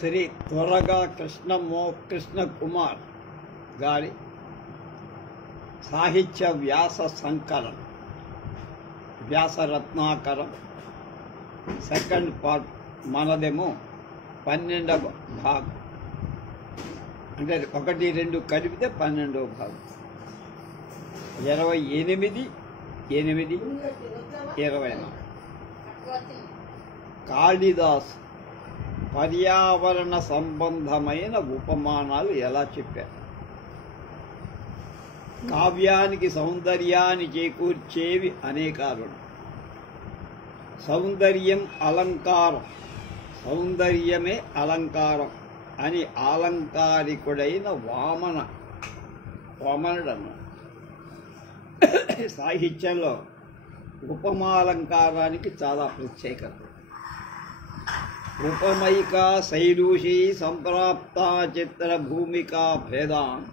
శ్రీ త్వరగా కృష్ణ కుమార్ గారి సాహిత్య వ్యాస సంకలనం వ్యాసరత్నాకరం సెకండ్ పార్ట్ మనదేమో 12వ భాగం, అంటే 1, 2 కలిపితే 12వ భాగం. 28/8/24 కాళిదాసు పర్యావరణ సంబంధమైన ఉపమానాలు ఎలా చెప్పారు. కావ్యానికి సౌందర్యాన్ని చేకూర్చేవి అనేకాలు. సౌందర్యం అలంకారం, సౌందర్యమే అలంకారం అని ఆలంకారికుడైన వామనుడు అన్నాడు. సాహిత్యంలో ఉపమాలంకారానికి చాలా ప్రత్యేకత. ఉపమైకా శైలూషీ సంప్రాప్తా చిత్ర భూమికా భేదాన్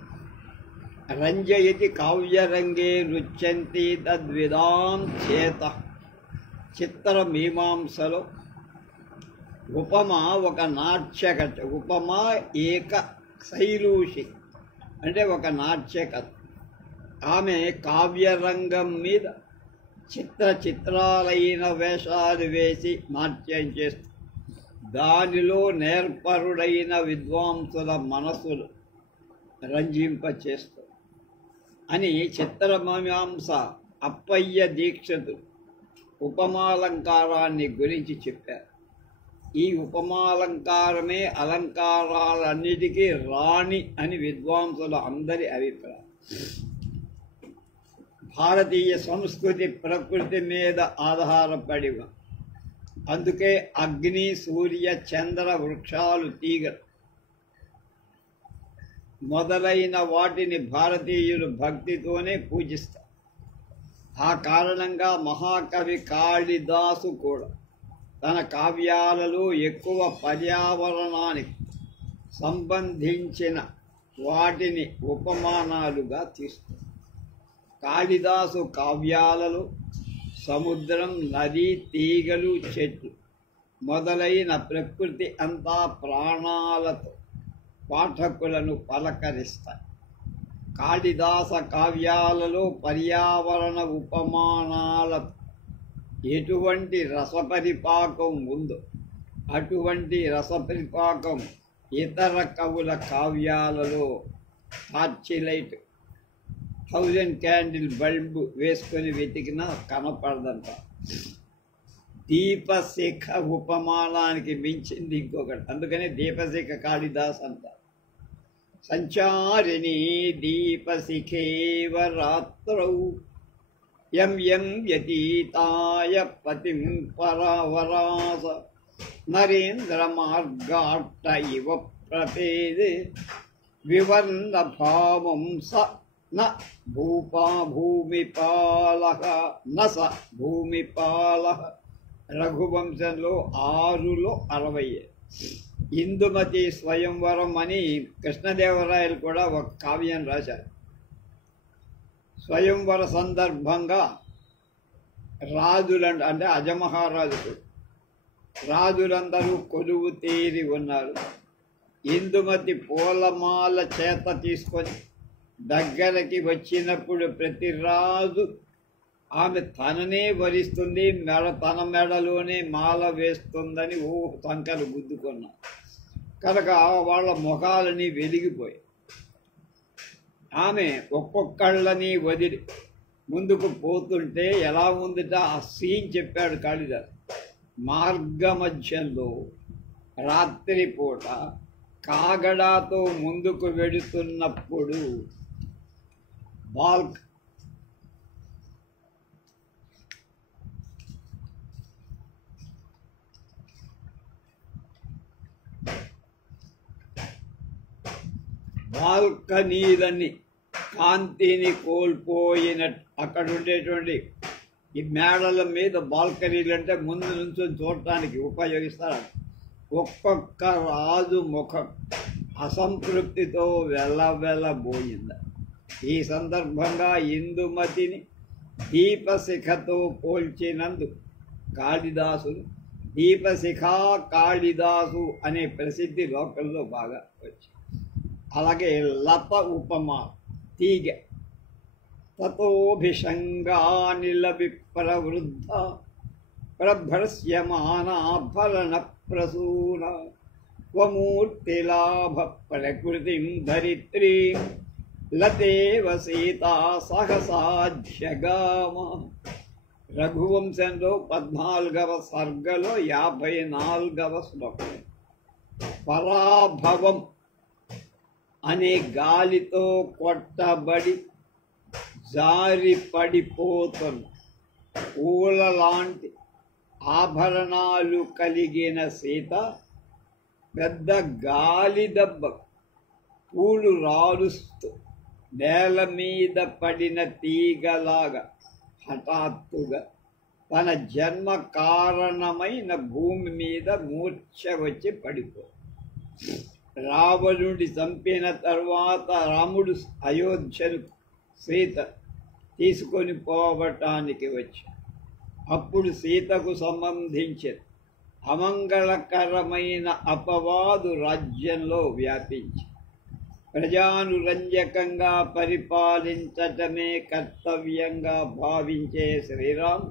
రంజయతి కావ్యరంగే నృత్యంతి తద్విదాం చేత. చిత్రమీమాంసలో ఉపమా ఒక నాట్యకథ. ఉపమా ఏక శైలూషి అంటే ఒక నాట్యకథ. ఆమె కావ్యరంగం మీద చిత్రాలైన వేషాలు వేసి నాట్యం చేస్తుంది. దానిలో నేర్పరుడైన విద్వాంసుల మనసులు రంజింపచేస్తుంది అని చిత్రమీమాంస అప్పయ్య దీక్షితుడు ఉపమాలంకారాన్ని గురించి చెప్పారు. ఈ ఉపమాలంకారమే అలంకారాలన్నిటికీ రాణి అని విద్వాంసుల అందరి అభిప్రాయం. భారతీయ సంస్కృతి ప్రకృతి మీద ఆధారపడి, అందుకే అగ్ని, సూర్య, చంద్ర, వృక్షాలు, తీగలు మొదలైన వాటిని భారతీయులు భక్తితోనే పూజిస్తారు. ఆ కారణంగా మహాకవి కాళిదాసు కూడా తన కావ్యాలలో ఎక్కువ పర్యావరణానికి సంబంధించిన వాటిని ఉపమానాలుగా తీస్తారు. కాళిదాసు కావ్యాలలో సముద్రం, నది, తీగలు, చెట్లు మొదలైన ప్రకృతి అంతా ప్రాణాలతో పాఠకులను పలకరిస్తాయి. కాళిదాస కావ్యాలలో పర్యావరణ ఉపమానాలతో ఎటువంటి రసపరిపాకం ఉందో అటువంటి రసపరిపాకం ఇతర కవుల కావ్యాలలో టార్చిలైట్ 1000 క్యాండిల్ బల్బు వేసుకొని వెతికినా కనపడదంట. దీపశిఖ ఉపమానానికి మించింది ఇంకొకటి. అందుకనే దీపశిఖ కాళిదాస్ అంట. సంచారిణీ దీపశిఖేవ రాత్రౌ యం యం వ్యతీతాయ పతిం పరావరాస నరేంద్ర మార్గాట్ట ఇవ ప్రపేదే వివర్ణ భావం స న భూమిపాలః న స భూమిపాలః. రఘువంశంలో 6లో 60. ఇందుమతి స్వయంవరం అని కృష్ణదేవరాయలు కూడా ఒక కావ్యం రాశారు. స్వయంవర సందర్భంగా రాజులంట, అంటే అజమహారాజుకు రాజులందరూ కొలువు తీరి ఉన్నారు. ఇందుమతి పూలమాల చేత తీసుకొని దగ్గరకి వచ్చినప్పుడు ప్రతి రాజు ఆమె తననే వరిస్తుంది, తన మెడలోనే మాల వేస్తుందని సంకలు గుద్దుకున్నారు. కనుక వాళ్ళ ముఖాలని వెలిగిపోయి ఆమె ఒక్కొక్కళ్ళని వదిలి ముందుకు పోతుంటే ఎలా ఉందిట ఆ సీన్ చెప్పాడు కాళిదాసు. మార్గమధ్యంలో రాత్రిపూట కాగడాతో ముందుకు వెడుతున్నప్పుడు బాల్కనీలని కాంతిని కోల్పోయినట్టు అక్కడ ఉండేటువంటి ఈ మేడల మీద బాల్కనీలు అంటే ముందు నుంచి చూడటానికి ఉపయోగిస్తారు. ఒక్కొక్క రాజు ముఖం అసంతృప్తితో వెళ్ళబోయింది. ఈ సందర్భంగా ఇందుమతిని దీపశిఖతో పోల్చినందుకు కాళిదాసులు దీపశిఖా కాళిదాసు అనే ప్రసిద్ధి లోకల్లో బాగా వచ్చింది. అలాగే లత ఉపమా తీగ, తతోభిషంగానిల విప్రవృద్ధ ప్రభ్రస్యమానా ఫలన ప్రసూన స్వమూర్తిలాభ ప్రకృతిం ధరిత్రీం లతేవ సీతా సహసాధ్యగామ. రఘువంశంలో 14వ సర్గలో 54వ శ్లోకం. పరాభవం అనే గాలితో కొట్టబడి జారి పడిపోతున్న పూల లాంటి ఆభరణాలు కలిగిన సీత పెద్ద గాలి దెబ్బ పూలు రాలుస్తూ నేల మీద పడిన తీగలాగా హఠాత్తుగా తన జన్మ కారణమైన భూమి మీద మూర్ఛ వచ్చి పడిపో. రావణుడి చంపిన తర్వాత రాముడు అయోధ్యను సీత తీసుకొని పోవటానికి వచ్చి అప్పుడు సీతకు సంబంధించిన అమంగళకరమైన అపవాదు రాజ్యంలో వ్యాపించి ప్రజానురంజకంగా పరిపాలించటమే కర్తవ్యంగా భావించే శ్రీరామ్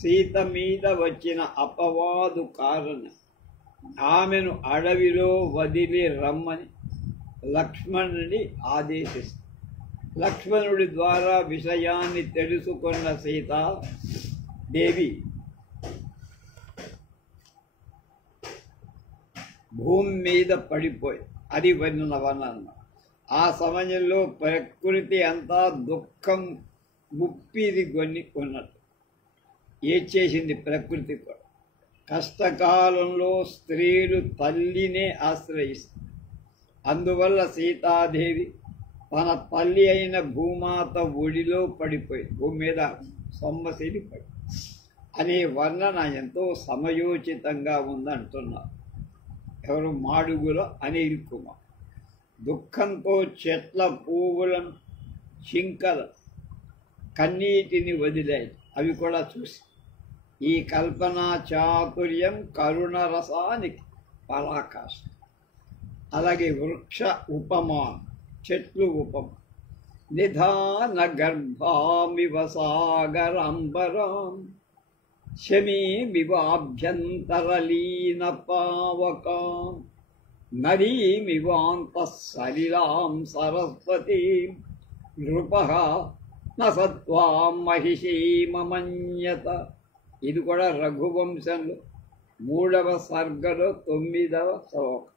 సీత మీద వచ్చిన అపవాదు కారణం ఆమెను అడవిలో వదిలి రమ్మని లక్ష్మణుని ఆదేశిస్తారు. లక్ష్మణుడి ద్వారా విషయాన్ని తెలుసుకున్న సీతాదేవి భూమి మీద పడిపోయి అది వర్ణన. ఆ సమయంలో ప్రకృతి అంతా దుఃఖం ముప్పిది కొన్నట్టు ఏడ్చేసింది ప్రకృతి కూడా. కష్టకాలంలో స్త్రీలు తల్లినే ఆశ్రయిస్తారు. అందువల్ల సీతాదేవి తన తల్లి అయిన భూమాత ఒడిలో పడిపోయి భూమి మీద సొమ్మసిలి పడి అనే వర్ణన ఎంతో సమయోచితంగా ఉందంటున్నారు ఎవరు మాడుగుల అనిల్ కుమార్. దుఃఖంతో చెట్ల పువ్వులను చింకల కన్నీటిని వదిలాయి. అవి కూడా చూసి ఈ కల్పనా చాతుర్యం కరుణ రసానికి పరాకాష్ఠ. అలాగే వృక్ష ఉపమానం, చెట్లు ఉపమా. నిధాన గర్భామివ సాగరాంబరాం శమీమివాభ్యంతరలీన పావకాం నదీమివాంతః సలిలాం సరస్వతీం నృపః న సత్వాం మహిషీమమన్యత. ఇది కూడా రఘువంశంలో 3వ సర్గలో 9వ శ్లోకం.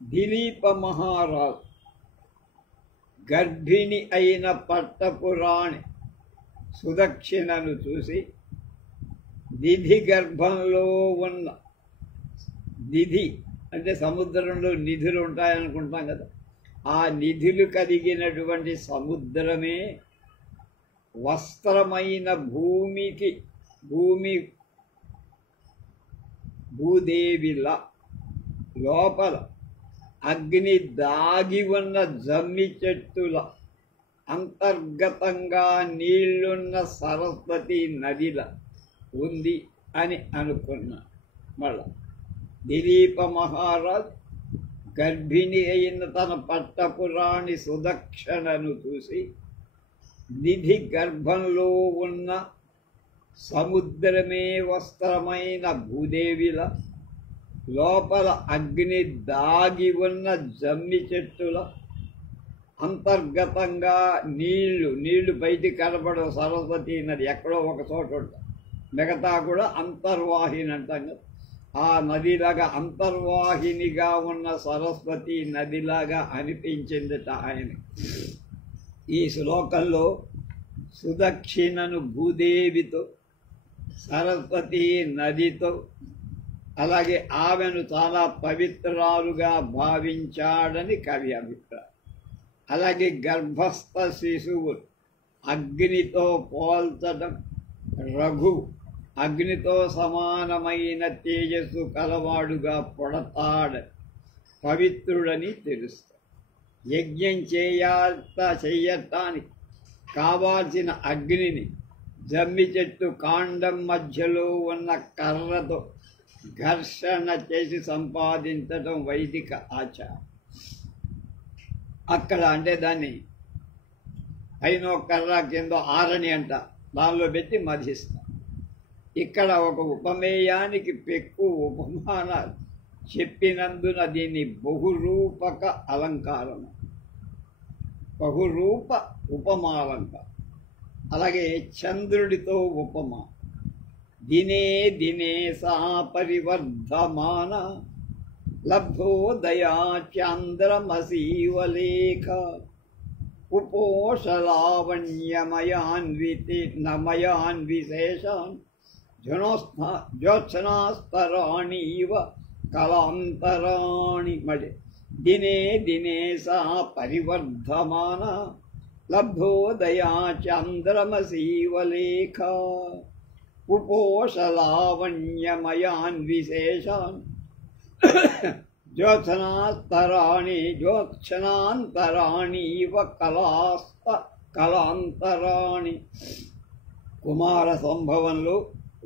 దిలీప మహారాజు గర్భిణి అయిన పట్టపురాణి సుదక్షిణను చూసి నిధి గర్భంలో ఉన్న, నిధి అంటే సముద్రంలో నిధులు ఉంటాయనుకుంటాం కదా, ఆ నిధులు కలిగినటువంటి సముద్రమే వస్త్రమైన భూదేవిలా లోపల అగ్ని దాగి ఉన్న జమ్మి చెట్టుల అంతర్గతంగా నీళ్లున్న సరస్వతి నదిలా ఉంది అని అనుకున్నా. మళ్ళా దిలీప మహారాజ్ గర్భిణి అయిన తన పట్టపురాణి సుదక్షిణను చూసి నిధి గర్భంలో ఉన్న సముద్రమే వస్త్రమైన భూదేవిలా లోపల అగ్ని దాగి ఉన్న జమ్మి చెట్టుల అంతర్గతంగా నీళ్లు బయటికి కనబడవు. సరస్వతి నది ఎక్కడో ఒక చోట ఉంటుంది, మిగతా కూడా అంతర్వాహిని అంటాం కదా. ఆ నదిలాగా అంతర్వాహినిగా ఉన్న సరస్వతి నదిలాగా అనిపించిందట ఆయన. ఈ శ్లోకంలో సుదక్షిణను భూదేవితో, సరస్వతి నదితో, అలాగే ఆమెను చాలా పవిత్రాలుగా భావించాడని కవి అభిప్రాయం. అలాగే గర్భస్థ శిశువు అగ్నితో పోల్చడం, రఘు అగ్నితో సమానమైన తేజస్సు కలవాడుగా పుడతాడని, పవిత్రుడని తెలుస్తాడు. యజ్ఞం చేయటానికి కావాల్సిన అగ్నిని జమ్మి చెట్టు కాండం మధ్యలో ఉన్న కర్రతో ఘర్షణ చేసి సంపాదించడం వైదిక ఆచారం. అక్కడ అంటే దాన్ని పైన కర్ర కింద ఆరణి అంట, దానిలో పెట్టి మధిస్తాం. ఇక్కడ ఒక ఉపమేయానికి పెక్కు ఉపమానాలు చెప్పినందున దీన్ని బహురూపక అలంకారము, బహురూప ఉపమాలంకారం. అలాగే చంద్రుడితో ఉపమా, దినే దినే సా పరివర్ధమాన లబ్ధోదయా చాంద్రమసీవలేఖ ఉపోషలావణ్యమయాన్వితి నమయాన్ విశేషాన్ జ్యోత్స్నాస్తరాణీవ కళాంతరాణి. మళ్ళీ దినే దినే సా పరివర్ధమాన లబ్ధోదయా చాంద్రమసీవలేఖ ఉపోషలావణ్యమయాన్ విశేషాన్ జ్యోత్స్నాంతరాణీవ కళాంతరాణి. కుమార సంభవంలో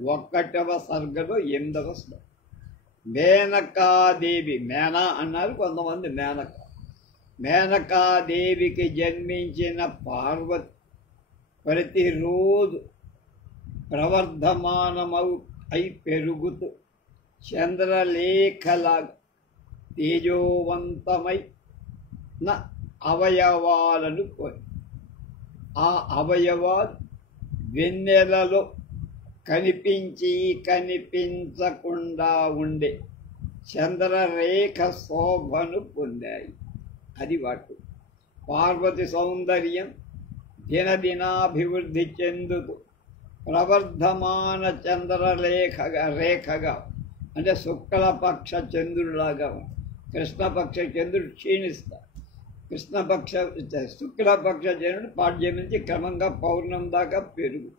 1వ సర్గలో 8వ శ్లోకం. మేనకాదేవి, మేనా అన్నారు కొంతమంది మేనక, మేనకాదేవికి జన్మించిన పార్వతి ప్రతిరోజు ప్రవర్ధమానమై పెరుగుతూ చంద్రలేఖలాగా తేజోవంతమై అవయవాలను కొని, ఆ అవయవాలు వెన్నెలలో కనిపించి కనిపించకుండా ఉండే చంద్రరేఖ శోభను పొందాయి. అది వాటి పార్వతి సౌందర్యం దినదినాభివృద్ధి చెందుతూ ప్రవర్ధమాన రేఖగా అంటే శుక్లపక్ష చంద్రులాగా, కృష్ణపక్ష చంద్రుడు క్షీణిస్తారు. శుక్లపక్ష చంద్రుడు పాడ్యం నుంచి క్రమంగా పౌర్ణం దాకా పెరుగు.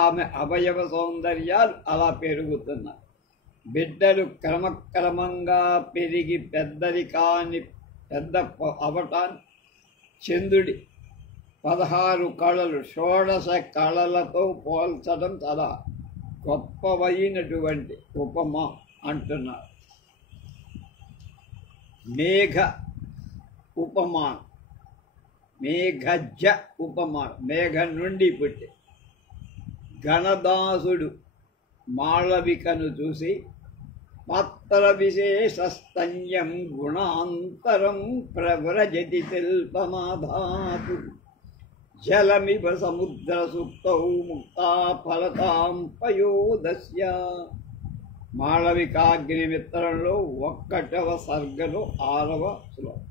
ఆమె అవయవ సౌందర్యాలు అలా పెరుగుతున్నాయి. బిడ్డలు క్రమక్రమంగా పెరిగి పెద్ద అవటాన్ని చంద్రుడి 16 కళలు 16 కళలతో పోల్చడం చాలా గొప్పవైనటువంటి ఉపమా అంటున్నారు. మేఘ ఉపమానం, మేఘజ ఉపమానం, మేఘం నుండి పుట్టి గణదాసుడు మాళవికను చూసి పత్ర విశేషస్తన్యం గుణాంతరం ప్రవ్రజతి శిల్పమాధాతు జలమివ సముద్ర సూక్తౌ ముక్తా ఫలతాం పయోదస్య. మాళవికాగ్నిమిత్రంలో 1వ సర్గలో 6వ శ్లోకం.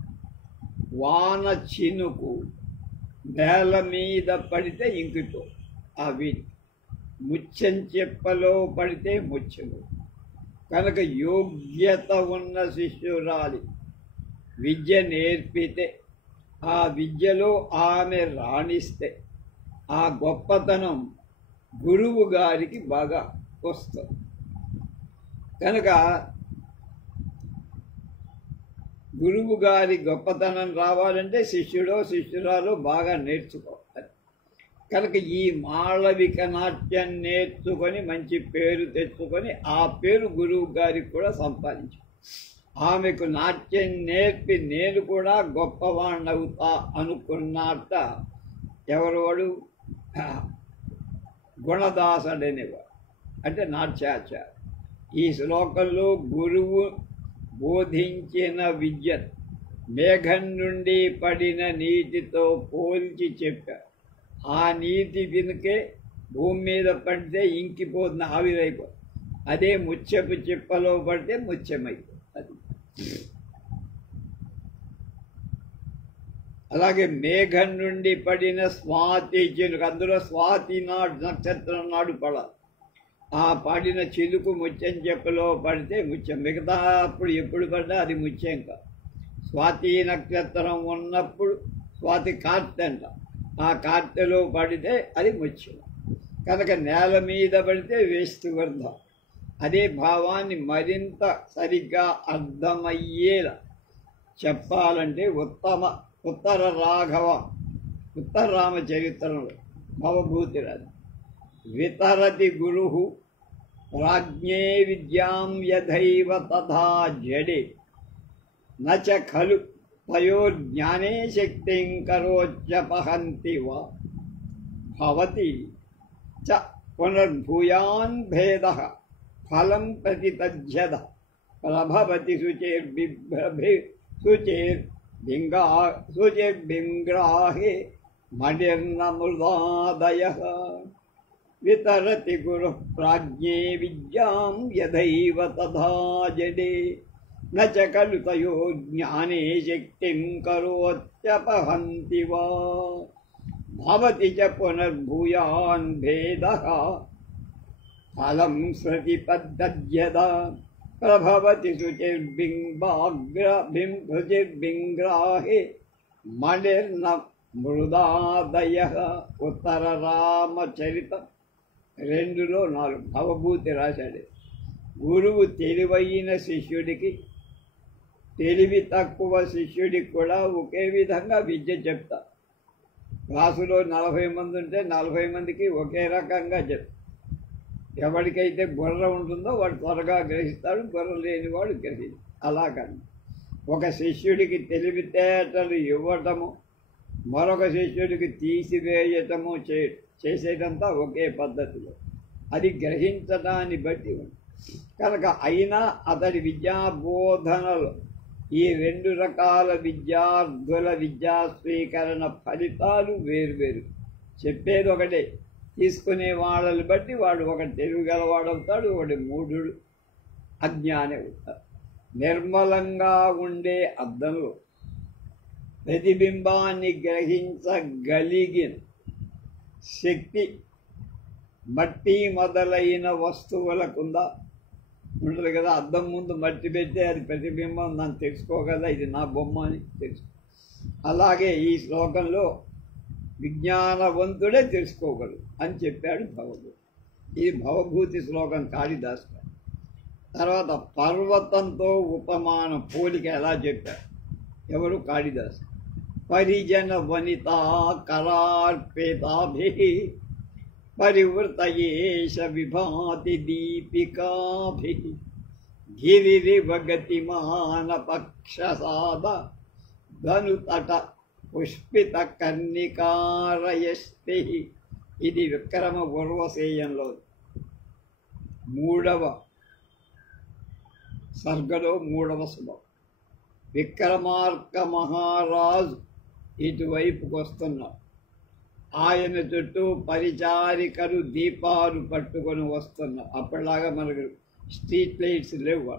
వాన చినుకు నేల మీద పడితే ఇంకిపో, అవి ముత్యం చెప్పలో పడితే ముత్యము. కనుక యోగ్యత ఉన్న శిష్యురాలి విద్య నేర్పితే, ఆ విద్యలో ఆమె రాణిస్తే ఆ గొప్పతనం గురువు గారికి బాగా వస్తుంది. కనుక గురువు గారి గొప్పతనం రావాలంటే శిష్యురాలు బాగా నేర్చుకోవాలి. కనుక ఈ మాళవిక నాట్యం నేర్చుకొని మంచి పేరు తెచ్చుకొని ఆ పేరు గురువు గారికి కూడా సంపాదించు. ఆమెకు నాట్యం నేర్పి నేను కూడా గొప్పవాణ్ణవుతా అనుకున్నట్ట. ఎవరు గుణదాసుడనేవాడు, అంటే నాట్యాచార్య. ఈ శ్లోకంలో గురువు బోధించిన విద్య మేఘం నుండి పడిన నీటితో పోల్చి చెప్పారు. ఆ నీటి వెనుకే భూమి మీద పడితే ఇంకిపోతుంది, ఆవిరైపోతుంది. అదే ముత్యపు చిప్పలో పడితే ముత్యమైపోతుంది. అది అలాగే మేఘం నుండి పడిన స్వాతి చినుకు, అందులో స్వాతి నక్షత్రం నాడు పడాలి. ఆ పడిన చిలుకు ముత్యం చెప్పులో పడితే ముత్యం, మిగతా అప్పుడు ఎప్పుడు పడినా అది ముత్యం కాదు. స్వాతి నక్షత్రం ఉన్నప్పుడు స్వాతి కార్తె అంట, ఆ కార్తెలో పడితే అది ముత్యం. కనుక నేల మీద పడితే వేస్తువర్ధం. అదే భావాన్ని మరింత సరిగ్గా అర్థమయ్యేలా చెప్పాలంటే ఉత్తర రామచరిత్రంలో భవభూతి రాదు వితరతి గురు ప్రాజ్ఞే విద్యాం యథైవ తథా జడే నచ ఖలు తయోజ్ఞానే శక్తిం కరోత్యపహంతి వా భవతి చ పునర్భూయాన్ భేదః ఫలం ప్రతితజ్యద ప్రభవతి శుచిర్భింగ్రాహే మణిర్నమృదాదయః వితరతి గురు ప్రాజ్ఞే విద్యాం యథైవ తథా జడే न च खलु तयो ज्ञाने शक्तिं करोत्यपहन्ति वा भवति च पुनर्भूयान् भेदः फलं स्मृतिपद्धत्यदा प्रभवति शुचिर्बिंग्राहे मणिर्न మృదాదయః. ఉత్తర రామచరితం 2లో 4 భవభూతి రాశాడు. గురువు తెలివైన శిష్యుడికి తెలివి తక్కువ శిష్యుడికి కూడా ఒకే విధంగా విద్య చెప్తా. క్లాసులో 40 మంది ఉంటే 40 మందికి ఒకే రకంగా చెప్తా. ఎవరికైతే బుర్ర ఉంటుందో వాడు త్వరగా గ్రహిస్తాడు, బుర్ర లేనివాడు గ్రహిస్తాడు. అలాగని ఒక శిష్యుడికి తెలివితేటలు ఇవ్వటము, మరొక శిష్యుడికి తీసివేయటము చేసేదంతా ఒకే పద్ధతిలో. అది గ్రహించడాన్ని బట్టి ఉంది. కనుక అయినా అతడి విద్యాబోధనలో ఈ 2 రకాల విద్యార్థుల విద్యా స్వీకరణ ఫలితాలు వేరువేరు. చెప్పేది ఒకటే, తీసుకునే వాళ్ళని బట్టి వాడు ఒకటి తెలివిగలవాడవుతాడు, ఒకటి మూఢుడు, అజ్ఞాని అవుతాడు. నిర్మలంగా ఉండే అద్దంలో ప్రతిబింబాన్ని గ్రహించగలిగిన శక్తి మట్టి మొదలైన వస్తువులకుందా? ఉంటుంది కదా. అద్దం ముందు మట్టి పెడితే అది ప్రతిబింబం నన్ను తెలుసుకోగలదా, ఇది నా బొమ్మ అని తెలుసు. అలాగే ఈ శ్లోకంలో విజ్ఞానవంతుడే తెలుసుకోగలడు అని చెప్పాడు భవభూతి. ఇది భవభూతి శ్లోకం కాళిదాసు. తర్వాత పర్వతంతో ఉపమాన పోలిక ఎలా చెప్పారు? ఎవరు? కాళిదాసు. పరిజన వనితా కరార్పితాభిః పరివృతయేష విభాతి దీపికాభిః గిరిరివ గతిమాన పక్షసాద ధనుతట పుష్పిత కర్ణికారయష్టి. ఇది విక్రమ ఉర్వశేయంలో 3వ సర్గలో 3వ శుభం. విక్రమార్క మహారాజు ఇటువైపుకు వస్తున్నాడు. ఆయన చుట్టూ పరిచారికలు దీపాలు పట్టుకొని వస్తున్నారు. అప్పటిలాగా మనకు స్ట్రీట్ లైట్స్ లేవు.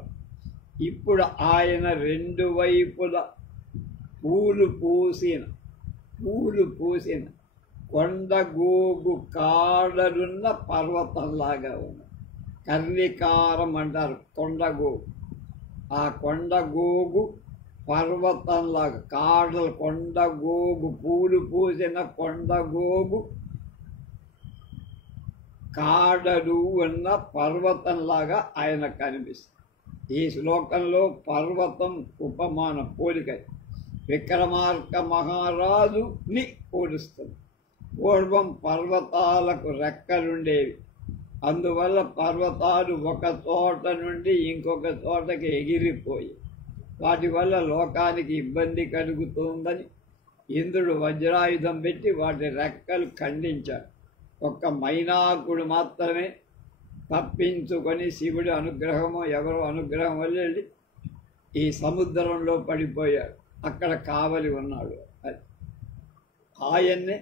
ఇప్పుడు ఆయన 2 వైపుల పూలు పూసిన కొండగోగు కాడలున్న పర్వతంలాగా ఉన్నాయి. కర్ణికారం అంటారు కొండగోగు. ఆ కొండగోగు పర్వతంలాగా కాడలు, కొండగోగు పూలు పూసిన కొండగోగు కాడలు ఉన్న పర్వతంలాగా ఆయన కనిపిస్తుంది. ఈ శ్లోకంలో పర్వతం ఉపమాన పోలిక విక్రమార్క మహారాజుని పోలుస్తుంది. పూర్వం పర్వతాలకు రెక్కలుండేవి. అందువల్ల పర్వతాలు ఒక చోట నుండి ఇంకొక చోటకి ఎగిరిపోయి వాటి వల్ల లోకానికి ఇబ్బంది కలుగుతుందని ఇంద్రుడు వజ్రాయుధం పెట్టి వాటి రెక్కలు ఖండించాడు. ఒక్క మైనాకుడు మాత్రమే తప్పించుకొని శివుడి అనుగ్రహమో ఎవరో అనుగ్రహం వల్ల వెళ్ళి ఈ సముద్రంలో పడిపోయాడు. అక్కడ కావలి ఉన్నాడు. ఆయన్నే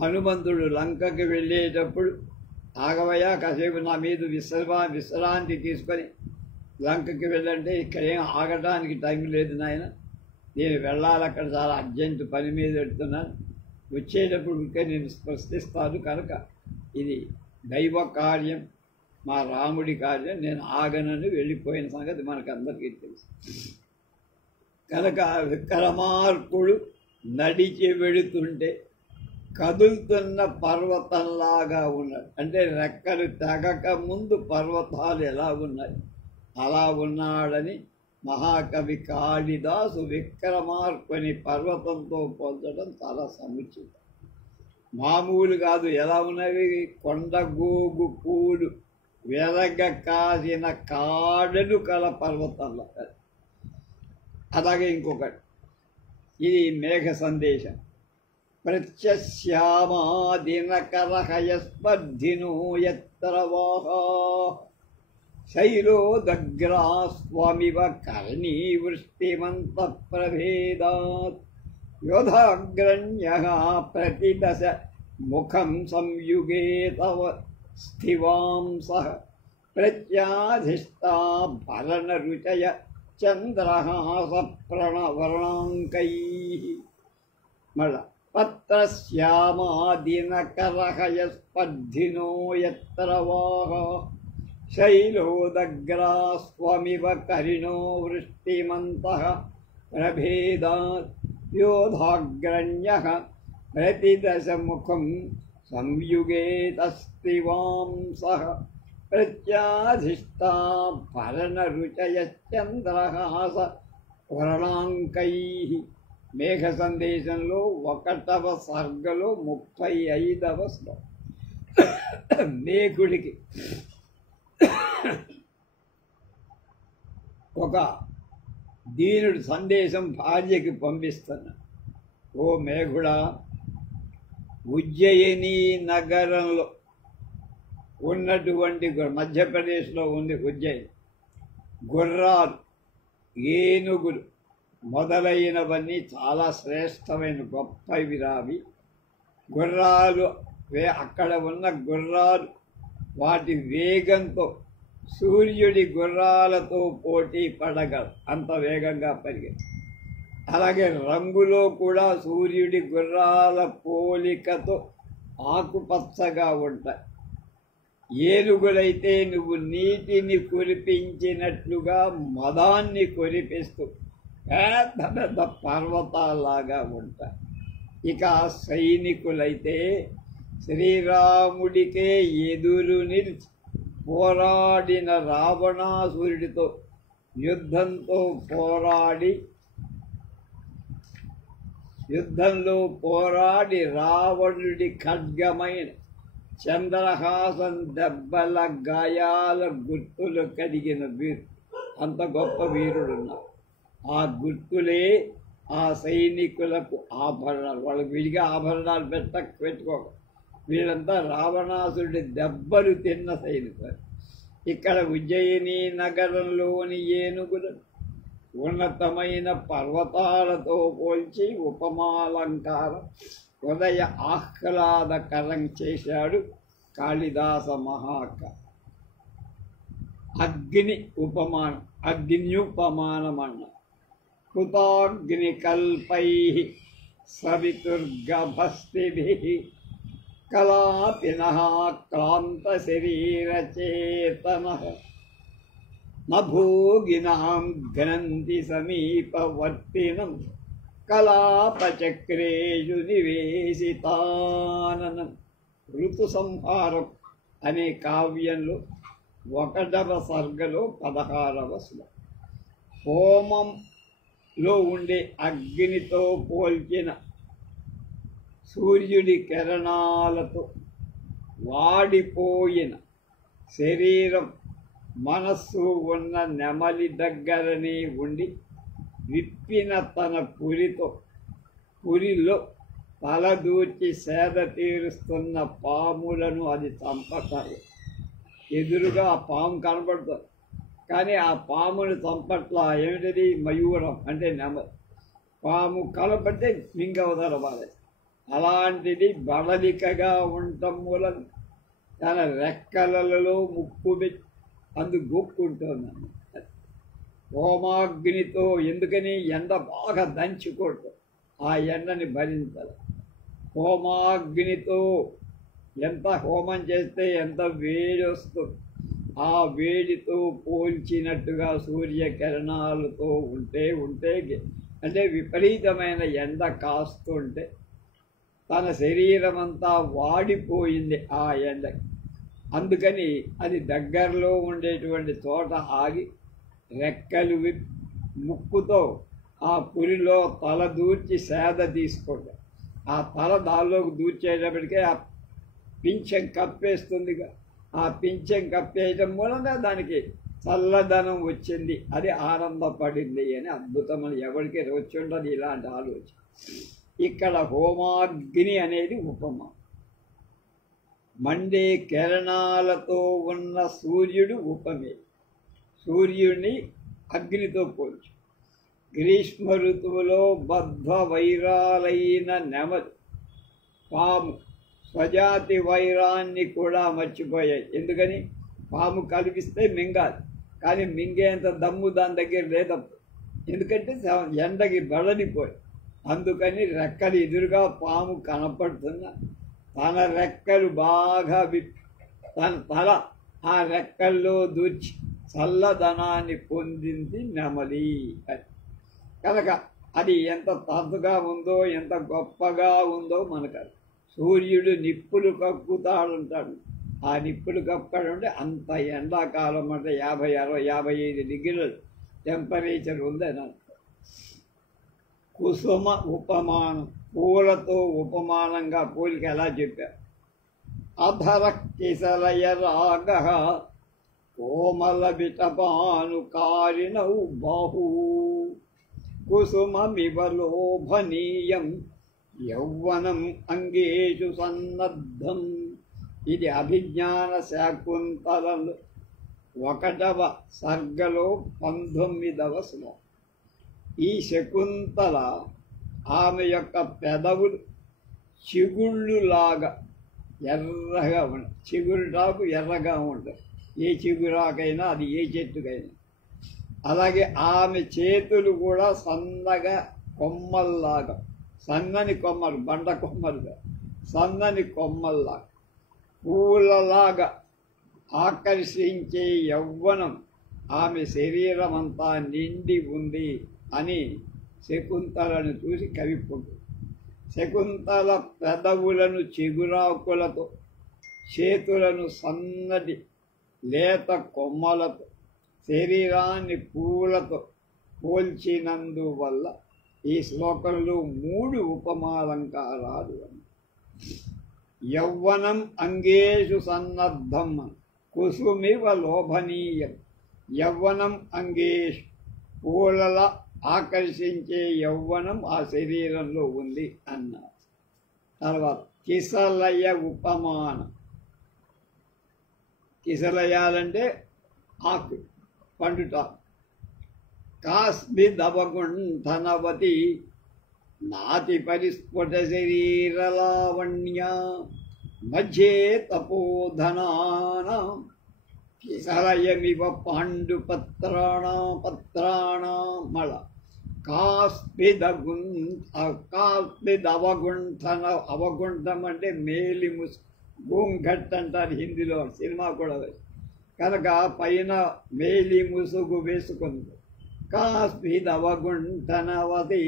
హనుమంతుడు లంకకి వెళ్ళేటప్పుడు ఆగవయ్యా, కాసేపు నా మీద విశ్రాంతి తీసుకొని లంకకి వెళ్ళంటే ఇక్కడేం ఆగటానికి టైం లేదు నాయన, నేను వెళ్ళాలి, అక్కడ చాలా అర్జెంటు పని మీద పెడుతున్నాను, వచ్చేటప్పుడు ఇంకా నేను స్పృశిస్తాను, కనుక ఇది దైవ కార్యం, మా రాముడి కార్యం, నేను ఆగనని వెళ్ళిపోయిన సంగతి మనకందరికీ తెలుసు. కనుక విక్రమార్కుడు నడిచి వెళుతుంటే కదులుతున్న పర్వతంలాగా ఉన్నాడు. అంటే రెక్కలు తెగక ముందు పర్వతాలు ఎలా ఉన్నాయి అలా ఉన్నాడని మహాకవి కాళిదాసు విక్రమార్కుని పర్వతంతో పోల్చడం చాలా సముచితం. మామూలు కాదు. ఎలా ఉన్నవి? కొండగోగు పూలు వెరగ కాసిన కాడలు కల పర్వతంలో. అలాగే ఇంకొకటి, ఇది మేఘ సందేశం. ప్రత్యశ్యామా దినకరహయస్పర్ధినో యత్ర వాహా శైలోదగ్రా స్వామివ కర్ణీవృష్టిమంత ప్రభేదాత్ యోధాగ్రణ్యః ప్రతిదశ ముఖం సంయుగే తవ స్థివాంసః ప్రత్యాధిష్ఠా భరణరుచయ చంద్రహాస ప్రణవర్ణాంకైః. మళ్ళా పత్రశ్యామా దినకరహయస్పర్ధినో యత్ర వాహా శైలోదగ్రా స్వమివ కరిణో వృష్టిమంతః ప్రభేదాత్ యోధాగ్రణ్యః ప్రతిదశముఖం సంయుగేతస్తివాంసః ప్రత్యాధిష్ఠా భరణరుచయశ్చంద్రహాస వర్ణాంకైః. మేఘ సందేశంలో 1వ సర్గలో 35వ శ్లోకం. మేఘుడికి ఒక దీనుడు సందేశం భార్యకి పంపిస్తున్నాడు. ఓ మేఘుడా, ఉజ్జయిని నగరంలో ఉన్నటువంటి మధ్యప్రదేశ్లో ఉంది ఉజ్జయిని. గుర్రాలు, ఏనుగులు మొదలైనవన్నీ చాలా శ్రేష్టమైన గొప్పవి రావి. గుర్రాలు, అక్కడ ఉన్న గుర్రాలు వాటి వేగంతో సూర్యుడి గుర్రాలతో పోటీ పడగలరు, అంత వేగంగా పరిగెత్తి. అలాగే రంగులో కూడా సూర్యుడి గుర్రాల పోలికతో ఆకుపచ్చగా ఉంటాయి. ఏనుగులైతే నువ్వు నీటిని కురిపించినట్లుగా మదాన్ని కురిపిస్తూ పెద్ద పెద్ద పర్వతాలాగా ఉంటాయి. ఇక సైనికులైతే శ్రీరాముడికే ఎదురు నిలిచి పోరాడిన రావణాసురుడితో యుద్ధంలో పోరాడి రావణుడి ఖడ్గమైన చంద్రహాసం దెబ్బల గాయాల గుర్తులు కలిగిన వీరు, అంత గొప్ప వీరుడున్నారు. ఆ గుర్తులే ఆ సైనికులకు ఆభరణాలు. వాళ్ళకి విడిగా ఆభరణాలు పెట్టుకోక, వీళ్ళంతా రావణాసురుడి దెబ్బలు తిన్న సైనికులు. ఇక్కడ ఉజ్జయిని నగరంలోని ఏనుగులు ఉన్నతమైన పర్వతాలతో పోల్చి ఉపమాలంకారం హృదయ ఆహ్లాదకరం చేశాడు కాళిదాస మహాకవి. అగ్నియుపమానం అన్న కృతాగ్నికల్పై సవితుర్గభస్తిభిః కలాపినః క్లాంత శరీరచేతనః నభోగినాం ఘ్నంతి సమీపవర్తినం కలాపచక్రేషు నివేశితాననం. ఋతు సంహారం అనే కావ్యంలో 1వ సర్గలో 16వ శ్లోకం. హోమంలో ఉండే అగ్నితో పోల్చిన సూర్యుడి కిరణాలతో వాడిపోయిన శరీరం మనస్సు ఉన్న నెమలి దగ్గరనే ఉండి విప్పిన తన పురిలో తలదూర్చి సేద తీరుస్తున్న పాములను అది చంపటాయి. ఎదురుగా ఆ పాము కనబడుతుంది, కానీ ఆ పామును చంపట్ల. ఏమిటది? మయూరం అంటే నెమలి. పాము కనబడితే మింగవదల బాధ. అలాంటిది బడలికగా ఉండటం మూలం తన రెక్కలలో ముక్కు పెట్టి అందు గొక్కుంటుంది. హోమాగ్నితో, ఎందుకని? ఎండ బాగా దంచుకోవటం, ఆ ఎండని భరించాలి. హోమాగ్నితో ఎంత హోమం చేస్తే ఎంత వేడి వస్తుంది, ఆ వేడితో పోల్చినట్టుగా సూర్యకిరణాలతో ఉంటే అంటే విపరీతమైన ఎండ కాస్తుంటే తన శరీరం అంతా వాడిపోయింది ఆ ఎండకి. అందుకని అది దగ్గరలో ఉండేటువంటి చోట ఆగి రెక్కలు ముక్కుతో ఆ పురిలో తల దూర్చి సేద తీసుకుంటాం. ఆ తల దానిలోకి దూర్చేటప్పటికే ఆ పింఛం కప్పేస్తుందిగా. ఆ పింఛం కప్పేయటం మూలంగా దానికి చల్లదనం వచ్చింది, అది ఆనందపడింది అని అద్భుతమని ఎవరికి వచ్చి ఉండదు ఇలాంటి ఆలోచన. ఇక్కడ హోమాగ్ని అనేది ఉపమా. మండే కిరణాలతో ఉన్న సూర్యుడు ఉపమే. సూర్యుడిని అగ్నితో పోల్చు. గ్రీష్మ ఋతువులో బద్ధ వైరాలైన నెమలి, పాము స్వజాతి వైరాన్ని కూడా మర్చిపోయాయి. ఎందుకని? పాము కనిపిస్తే మింగాలి, కానీ మింగేంత దమ్ము దాని దగ్గర లేదప్పుడు. ఎందుకంటే ఎండకి బడలిపోయి. అందుకని రెక్కలు ఎదురుగా పాము కనపడుతున్న తన రెక్కలు బాగా విప్పి తన తల ఆ రెక్కల్లో దూర్చి చల్లదనాన్ని పొందింది నెమలి అని. కనుక అది ఎంత తరచుగా ఉందో, ఎంత గొప్పగా ఉందో మనకు. సూర్యుడు నిప్పులు కక్కుతాడుంటాడు. ఆ నిప్పులు కక్కడుంటే అంత ఎండాకాలం అంటే 50, 60, 55 డిగ్రీల టెంపరేచర్ ఉందని అర్థం. కుసుమ ఉపమానం, పూలతో ఉపమానంగా పోలిక ఎలా చెప్పారు? అధర కిసలయ రాగ కోమల విటపాను కారిణౌ బాహు కుసుమమివ లోభనీయం యౌవనం అంగేషు సన్నద్ధం. ఇది అభిజ్ఞాన శాకుంతలలో 1వ సర్గలో 19వ శ్లోకం. ఈ శకుంతల ఆమె యొక్క పెదవులు చిగుళ్ళులాగా ఎర్రగా ఉంటాయి. చిగురుటాకు ఎర్రగా ఉంటుంది, ఏ చిగురాకైనా, అది ఏ చెట్టుకైనా. అలాగే ఆమె చేతులు కూడా సన్నగా కొమ్మల్లాగా, సన్నని కొమ్మలు, బండ కొమ్మలుగా సన్నని కొమ్మల్లాగా, పూలలాగా ఆకర్షించే యవ్వనం ఆమె శరీరం అంతా నిండి ఉంది అని శకుంతలను చూసి కవి పొందు. శకుంతల పెదవులను చిగురాకులతో, చేతులను సన్నటి లేత కొమ్మలతో, శరీరాన్ని పూలతో పోల్చినందువల్ల ఈ శ్లోకంలో 3 ఉపమాలంకారాలు. యౌవనం అంగేషు సన్నద్ధం, కుసుమివ లోభనీయం. యవ్వనం అంగేషు, పూలల ఆకర్షించే యవ్వనం ఆ శరీరంలో ఉంది అన్నారు. తర్వాత కిసలయ ఉపమానం. కిసలయాలంటే ఆకు, పండుట. కాస్మిదవగుంఠనవతి నాతి పరిస్ఫుట శరీరలావణ్య మధ్యే తపోధనానాం కిసలయమివ పాండుపత్రాణం మళ కాస్మిదవగుంఠన. అవగుంఠం అంటే మేలి ముసు, గూంఘట్ అంటారు హిందీలో, సినిమా కూడా. కనుక పైన మేలి ముసుగు వేసుకుంది. కాస్మిదవగుంఠనవతి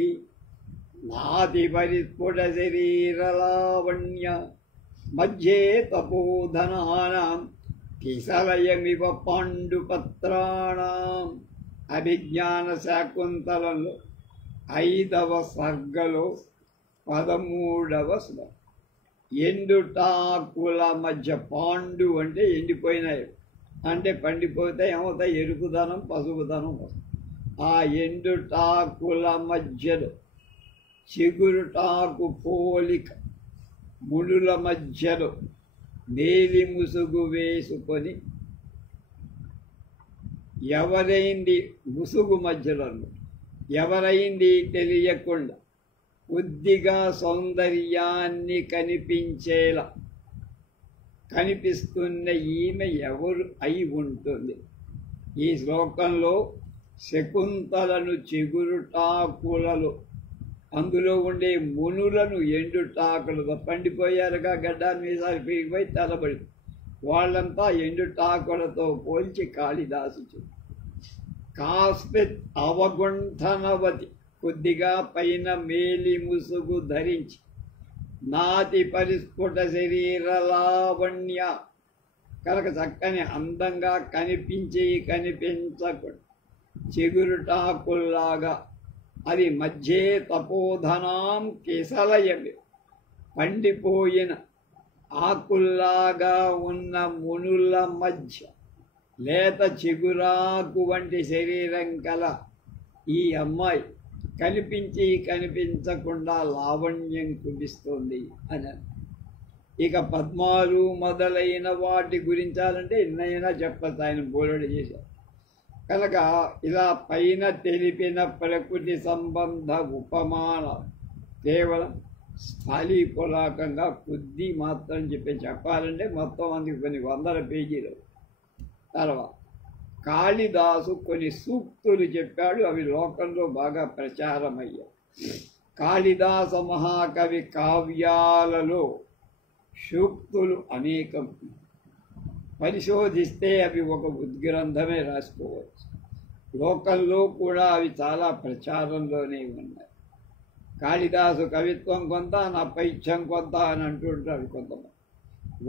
నాతి పరిస్ఫుట శరీరలావణ్య మధ్యే తపోధనానాం కిసలయమివ పాండుపత్రాణం. అభిజ్ఞాన శాకుంతలంలో 5వ సర్గలో 13వ శ్లోకం. ఎండుటాకుల మధ్య, పాండు అంటే ఎండిపోయినాయి, అంటే పండిపోతే ఏమవుతాయి? ఎరుపుదనం, పసుపుదనం వస్తుంది. ఆ ఎండుటాకుల మధ్యలో చిగురుటాకు పోలిక, ముడుల మధ్యలో మేలి ముసుగు వేసుకొని, ఎవరైంది ముసుగు మధ్యలో, ఎవరైంది తెలియకుండా కొద్దిగా సౌందర్యాన్ని కనిపించేలా కనిపిస్తున్న ఈమె ఎవరు అయి ఉంటుంది? ఈ శ్లోకంలో శకుంతలను చిగురుటాకులలో, అందులో ఉండే మునులను ఎండుటాకులతో, పండిపోయారుగా, గడ్డాన్ని మీసారి పెరిగిపోయి తలబడి, వాళ్ళంతా ఎండుటాకులతో పోల్చి కాళిదాసు చెప్పారు. కాస్మిత్ అవగుంఠనవతి, కొద్దిగా పైన మేలి ముసుగు ధరించి, నాతి పరిస్ఫుట శరీరలావణ్య, కనుక చక్కని అందంగా కనిపించి కనిపించకుండా చిగురుటాకుల్లాగా, అది మధ్యే తపోధనాం కిసలయమి, పండిపోయిన ఆకుల్లాగా ఉన్న మునుల మధ్య లేత చిగురాకు వంటి శరీరం కల ఈ అమ్మాయి కనిపించి కనిపించకుండా లావణ్యం కురిస్తోంది అని. ఇక పద్మాలు మొదలైన వాటి గురించాలంటే ఎన్నైనా చెప్పచ్చు, ఆయన బోలెడు చేశారు. కనుక ఇలా పైన తెలిపిన ప్రకృతి సంబంధ ఉపమాన కేవలం స్థాళీపులాకంగా కొద్ది మాత్రం చెప్పాలంటే మొత్తం అందుకు కొన్ని వందల పేజీలు. తర్వాత కాళిదాసు కొన్ని సూక్తులు చెప్పాడు, అవి లోకంలో బాగా ప్రచారమయ్యాయి. కాళిదాస మహాకవి కావ్యాలలో సూక్తులు అనేకం, పరిశోధిస్తే అవి ఒక ఉద్గ్రంథమే రాసుకోవచ్చు. లోకంలో కూడా అవి చాలా ప్రచారంలోనే ఉన్నాయి. కాళిదాసు కవిత్వం కొంత, నా పైత్యం కొంత అని అంటుంటారు కొంతమంది.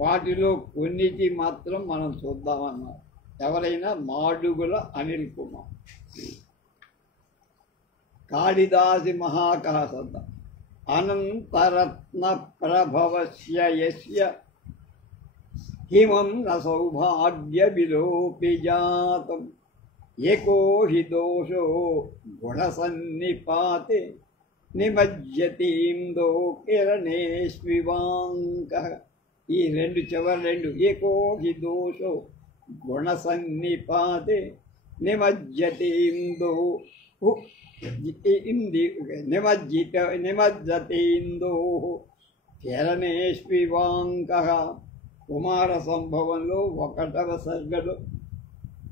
వాటిలో కొన్నిటి మాత్రం మనం చూద్దామన్నారు. ఎవరైనా మాడుగుల అనిల్ కుమార్. కాళిదాసి మహాకాసత అనంతరత్న ప్రభవస్య యస్య హిమం న సౌభాగ్య విలోపి జాతం ఏకో హి దోషో గుణసన్నిపాతే నిమజ్జతీందో కిరణేష్వివాంక. ఈ రెండు చివరి రెండు ఏకో హి దోషో గుణసన్నిపాతే నిమజ్జతీందో నిమజ్జతీందో కిరణేష్వివాంక. కుమార సంభవంలో 1వ సర్గలో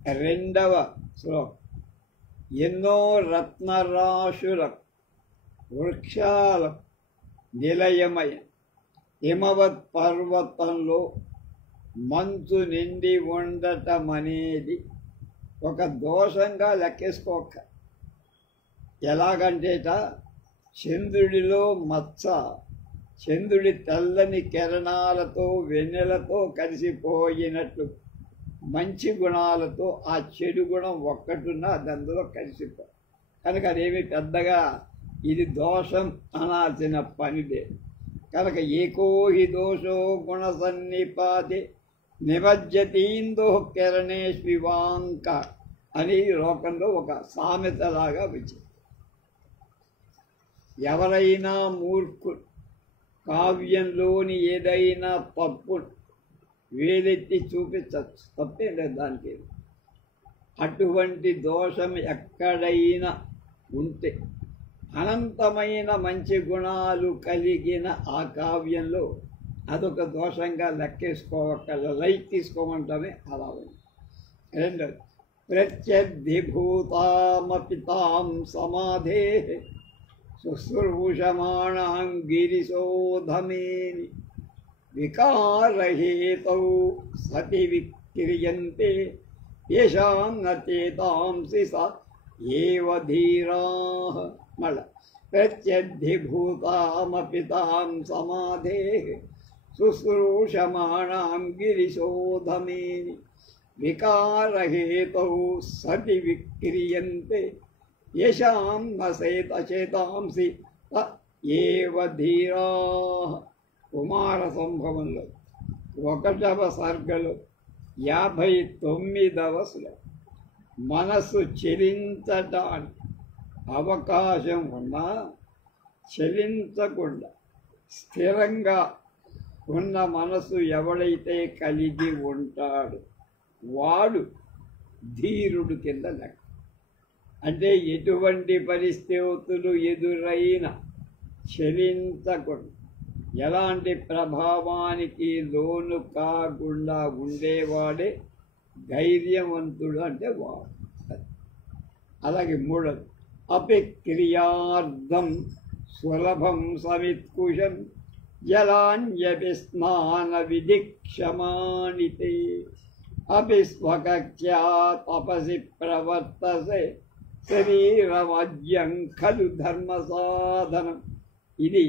2వ శ్లోకం. ఎన్నో రత్నరాశుల వృక్షాల నిలయమయ హిమవత్ పర్వతంలో మంచు నిండి ఉండటం అనేది ఒక దోషంగా లెక్కేసుకోక. ఎలాగంటేట చంద్రుడిలో మచ్చ చంద్రుడి తెల్లని కిరణాలతో వెన్నెలతో కలిసిపోయినట్లు మంచి గుణాలతో ఆ చెడు గుణం ఒక్కటున్నా అది అందులో కలిసిపో. కనుక అదేమి పెద్దగా ఇది దోషం అనాల్సిన పనిదే. కనుక ఏకో హి దోషో గుణ సన్నిపాతి నిమజ్జతీందో కిరణేష్వివాంక అని లోకంలో ఒక సామెతలాగా వచ్చింది. ఎవరైనా మూర్ఖుడు కావ్యంలోని ఏదైనా తప్పు వేలెత్తి చూపించచ్చు, తప్పే లేదు దానికి. అటువంటి దోషం ఎక్కడైనా ఉంటే అనంతమైన మంచి గుణాలు కలిగిన ఆ కావ్యంలో అదొక దోషంగా లెక్కేసుకోవక్కల లైట్ తీసుకోమంటమే అలా ఉంది. రెండోది ప్రత్యద్ధిభూతామపి తాం సమాధే శుశ్రూషమాణాం గిరిశోధమేని వికారహేతౌ సతి విక్రియంతే యశాం నచేతాంసి స ఏవ ధీరాః. మళ్ళా ప్రత్యద్ధిభూతామపి తాం సమాధే శుశ్రూషమాణాం గిరిశోధమేని వికారహేతౌ సతి విక్రియంతే యశాం నచేతాంసి స ఏవ ధీరాః. కుమార సంభవంలో 1వ సర్గలో 59వ శ్లోకం. మనసు చెలించటానికి అవకాశం ఉన్నా చెలించకుండా స్థిరంగా ఉన్న మనసు ఎవడైతే కలిగి ఉంటాడు వాడు ధీరుడు కింద లెక్క. అంటే ఎటువంటి పరిస్థితులు ఎదురైనా చెలించకుండా ఎలాంటి ప్రభావానికి లోను కాకుండా ఉండేవాడే ధైర్యవంతుడు అంటే వాడు. అలాగే 3వది అపిక్రియార్థం సులభం సమిత్కుశం జలాన్యపి స్నాన విధిక్షమాణితే అపి స్వకక్ష్యా తపసి ప్రవర్తసే శరీరమజ్యం ఖలు ధర్మ సాధనం. ఇది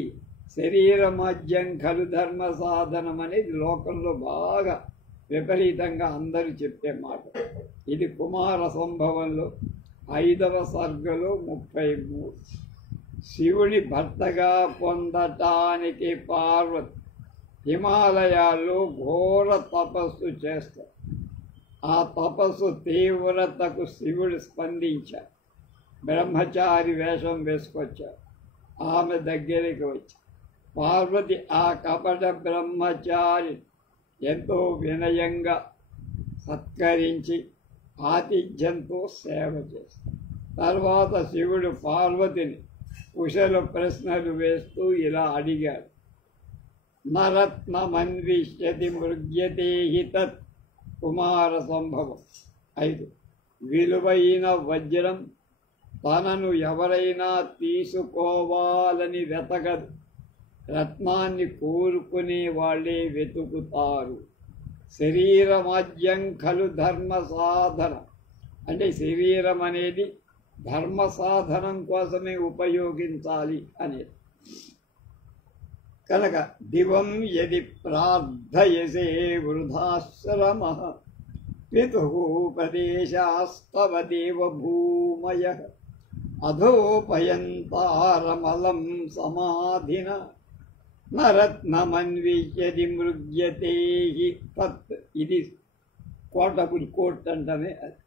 శరీరమజ్యం ఖలు ధర్మ సాధనం అనేది లోకంలో బాగా విపరీతంగా అందరూ చెప్పే మాట. ఇది కుమార సంభవంలో 5వ సర్గలో 33. శివుని భర్తగా పొందటానికి పార్వతి హిమాలయాల్లో ఘోర తపస్సు చేస్తారు. ఆ తపస్సు తీవ్రతకు శివుడు స్పందించాడు. బ్రహ్మచారి వేషం వేసుకొచ్చాడు. ఆమె దగ్గరికి వచ్చి పార్వతి ఆ కపట బ్రహ్మచారి ఎంతో వినయంగా సత్కరించి ఆతిథ్యంతో సేవ చేస్తాడు. తర్వాత శివుడు పార్వతిని కుశల ప్రశ్నలు వేస్తూ ఇలా అడిగాడు. నరత్నమన్విష్యతి మృగ్యతే హి తత్ కుమార సంభవం. 5 విలువైన వజ్రం తనను ఎవరైనా తీసుకోవాలని వెతకదు. రత్నాన్ని కోరుకునే వాళ్ళే వెతుకుతారు. శరీరమాజ్యం ఖలు ధర్మ సాధన, అంటే శరీరం అనేది ధర్మ సాధనం కోసమే ఉపయోగించాలి అనేది. కనుక దివం యది ప్రార్థయసే వృధాశ్రమ పితుఃపదేశాస్తవ దేవభూమయ అధోపయంతారమలం సమాధిన నరత్నమన్విష్యతి మృగ్యతే హి తత్. ఇది కోటపురి కోట్ అంటమే. అది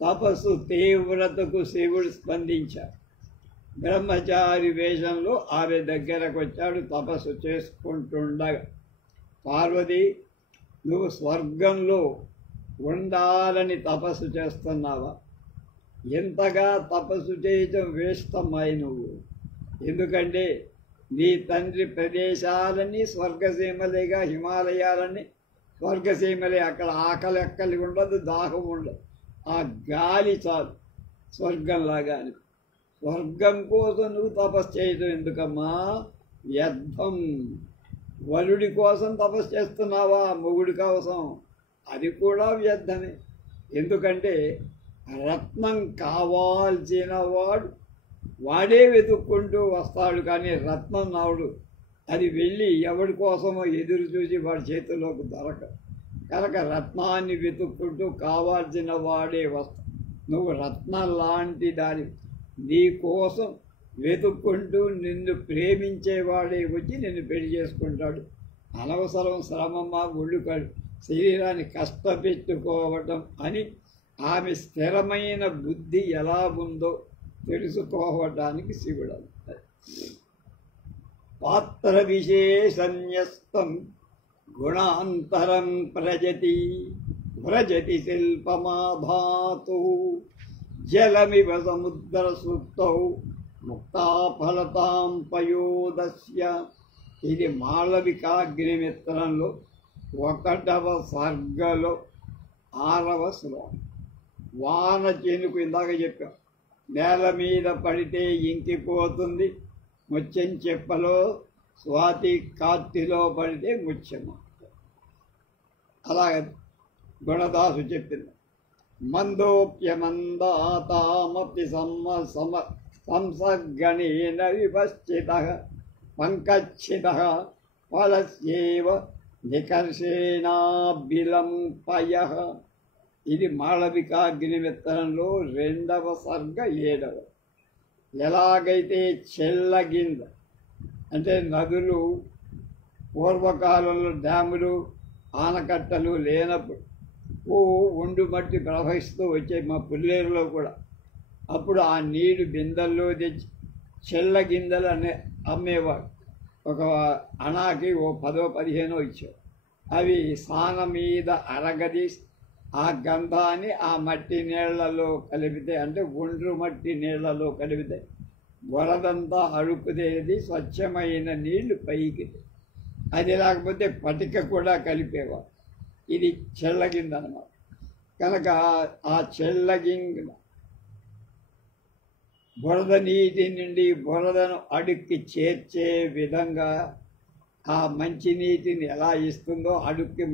తపస్సు తీవ్రతకు శివుడు స్పందించాడు. బ్రహ్మచారి వేషంలో ఆమె దగ్గరకు వచ్చాడు. తపస్సు చేసుకుంటుండగా, పార్వతి, నువ్వు స్వర్గంలో ఉండాలని తపస్సు చేస్తున్నావా? ఎంతగా తపస్సు చేయటం వేస్తమ్మాయి నువ్వు. ఎందుకంటే నీ తండ్రి ప్రదేశాలన్నీ స్వర్గసీమలేగా, హిమాలయాలన్నీ స్వర్గసీమలే. అక్కడ ఆకలి ఎక్కలి ఉండదు, దాహం ఉండదు. ఆ గాలి చాలు స్వర్గంలాగా. స్వర్గం కోసం నువ్వు తపస్సు చేయటం ఎందుకమ్మా? వ్యర్థం. వరుడి కోసం తపస్సు చేస్తున్నావా? మొగుడి కోసం? అది కూడా వ్యర్థమే. ఎందుకంటే రత్నం కావాల్సిన వాడే వెతుక్కుంటూ వస్తాడు, కానీ రత్నం నావుడు అది వెళ్ళి ఎవడి కోసమో ఎదురు చూసి వాడి చేతుల్లోకి దొరకదు. కనుక రత్నాన్ని వెతుక్కుంటూ కావాల్సిన వాడే వస్తాడు. నువ్వు రత్నం లాంటి దాని నీ కోసం వెతుక్కుంటూ నిన్ను ప్రేమించేవాడే వచ్చి నిన్ను పెళ్లి చేసుకుంటాడు. అనవసరం శ్రమమ్మ, ఒళ్ళు శరీరాన్ని కష్టపెట్టుకోవటం అని ఆమె స్థిరమైన బుద్ధి ఎలా ఉందో తెలుసుకోవటానికి శివుడు. పాత్ర విశేషన్యస్తం గుణాంతరం వ్రజతి శిల్పమాధాతు జలమివ సముద్ర సూక్తౌ ముక్తాఫలతాం పయోదస్య. ఇది మాళవికాగ్నిమిత్రంలో 1వ సర్గలో 6వ శ్లోకం. వాన చెనుకు ఇందాక చెప్పాం, నేల మీద పడితే ఇంకిపోతుంది. ముత్యం చెప్పలో స్వాతి కార్తెలో పడితే ముత్యం. అలాగే గుణదాసు చెప్పింది. మందోప్యమందాతామపి సంసర్గణేన విపశ్చితః పంకచ్చితః ఫలస్యేవ నికర్షేణాభిలంపయః. ఇది మాళవికాగ్నిమిత్రంలో 2వ సర్గ 7వ. ఎలాగైతే చెల్లగింద అంటే నదులు పూర్వకాలంలో డ్యాములు ఆనకట్టలు లేనప్పుడు ఒండు మట్టి ప్రవహిస్తూ వచ్చే మా పుల్లేరులో కూడా, అప్పుడు ఆ నీరు బిందెల్లో తెచ్చి చెల్లగిందలు అమ్మేవాడు. ఒక అణాకి 10-15 ఇచ్చారు. అవి సాన మీద అరగదీసి ఆ గంధాన్ని ఆ మట్టి నీళ్లలో కలిపితే, అంటే ఒండ్రు మట్టి నీళ్లలో కలిపితే వరదంతా అడుక్కుదేది, స్వచ్ఛమైన నీళ్లు పైకి. అది లేకపోతే పటిక కూడా కలిపేవారు. ఇది చెల్లగింద అన్నమాట. కనుక ఆ చెల్లగింద బురద నీటి నుండి బురదను అడుక్కి చేర్చే విధంగా ఆ మంచినీటిని ఎలా ఇస్తుందో, అడుక్కి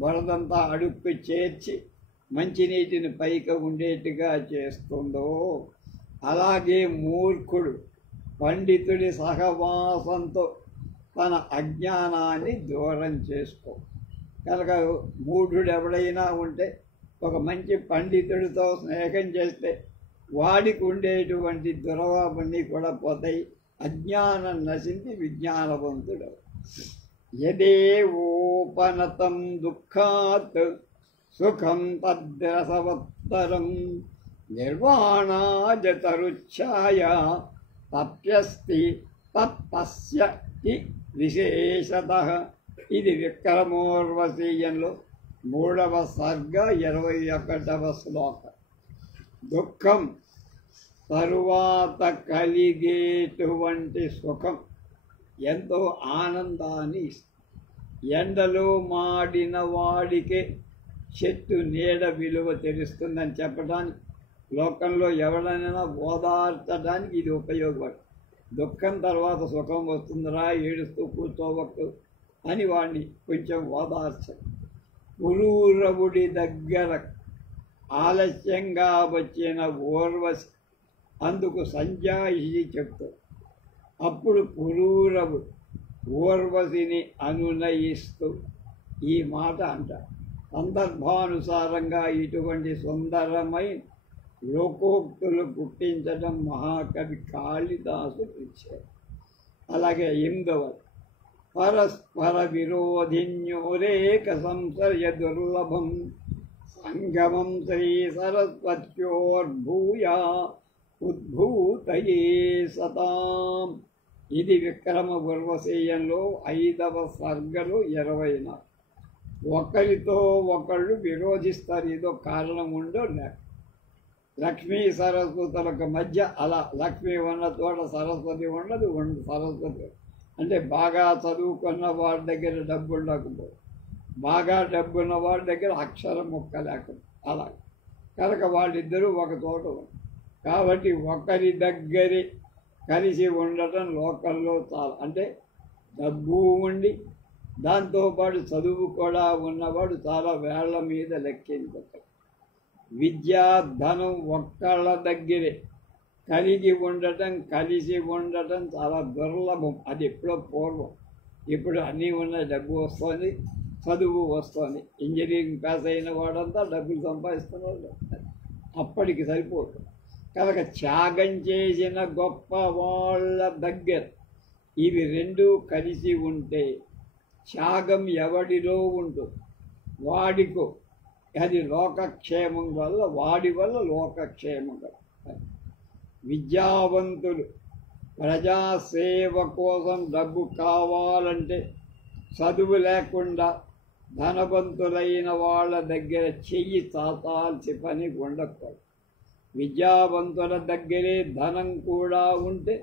బురదంతా అడుక్కి చేర్చి మంచినీటిని పైకి ఉండేట్టుగా చేస్తుందో, అలాగే మూర్ఖుడు పండితుడి సహవాసంతో తన అజ్ఞానాన్ని దూరం చేసుకో. కనుక మూఢుడు ఎవడైనా ఉంటే ఒక మంచి పండితుడితో స్నేహం చేస్తే వాడికి ఉండేటువంటి దురవాపన్నీ కూడా పోతాయి. అజ్ఞానం నశించి విజ్ఞానవంతుడు. యదేవోపనతం దుఃఖాత్ సుఖం తద్రసవత్తరం నిర్వాణాజతరుచ్ఛాయ తప్యస్తి తత్పశ్యతి విశేషతః. ఇది విక్రమోర్వశీయంలో 3వ సర్గ 21వ శ్లోకం. దుఃఖం తరువాత కలిగేటువంటి సుఖం ఎంతో ఆనందాన్ని ఇస్తుంది. ఎండలో మాడిన వాడికే చెట్టు నీడ విలువ తెలుస్తుందని చెప్పడానికి, లోకంలో ఎవరైనా ఓదార్చడానికి ఇది ఉపయోగపడుతుంది. దుఃఖం తర్వాత సుఖం వస్తుందిరా, ఏడుస్తూ కూర్చోవద్దు అని వాడిని కొంచెం ఓదార్చాలి. పురూరవుడి దగ్గర ఆలస్యంగా వచ్చిన ఊర్వశి అందుకు సంజాయిషి చెప్తాడు. అప్పుడు పురూరవుడు ఊర్వశిని అనునయిస్తూ ఈ మాట అంటాడు. సందర్భానుసారంగా ఇటువంటి సుందరమైన లోకోక్తులు పుట్టించడం మహాకవి కాళిదాసు ఇచ్చారు. అలాగే 8వ పరస్పర విరోధిన్యోరేక సంశయ దుర్లభం సంగమం శ్రీ సరస్వత్యోర్భూయా ఉద్భూతయే సతాం. ఇది విక్రమ ఉర్వశీయంలో 5వ సర్గలో 24. ఒకరితో ఒకళ్ళు విరోధిస్తారు, ఏదో కారణం ఉండో లేక. లక్ష్మీ సరస్వతులకు మధ్య అలా లక్ష్మి ఉన్న చోట సరస్వతి ఉండదు, సరస్వతి అంటే బాగా చదువుకున్న వాడి దగ్గర డబ్బు ఉండకపోదు, బాగా డబ్బున్న వాడి దగ్గర అక్షరం ముక్క లేకపోతే అలా కనుక వాళ్ళిద్దరూ ఒక చోట ఉంటారు. కాబట్టి ఒకరి దగ్గరే కలిసి ఉండటం లోకల్లో చాలా, అంటే డబ్బు ఉండి దాంతోపాటు చదువు కూడా ఉన్నవాడు చాలా వేళ్ల మీద లెక్కించతాడు. విద్యా ధనం ఒక్కళ్ళ దగ్గరే కలిగి ఉండటం, కలిసి ఉండటం చాలా దుర్లభం. అది ఎప్పుడో పూర్వం. ఇప్పుడు అన్నీ ఉన్నాయి, డబ్బు వస్తుంది, చదువు వస్తుంది. ఇంజనీరింగ్ పాస్ అయిన వాడంతా డబ్బులు సంపాదిస్తున్నారు, అప్పటికి సరిపోతుంది. కనుక త్యాగం చేసిన గొప్ప వాళ్ళ దగ్గర ఇవి రెండూ కలిసి ఉంటే త్యాగం ఎవడిలో ఉంటుంది వాడికో అది లోకక్షేమం వల్ల, వాడి వల్ల లోకక్షేమం. విద్యావంతులు ప్రజాసేవ కోసం డబ్బు కావాలంటే చదువు లేకుండా ధనవంతులైన వాళ్ళ దగ్గర చెయ్యి చాచాల్సి పని ఉండకూడదు. విద్యావంతుల దగ్గరే ధనం కూడా ఉంటే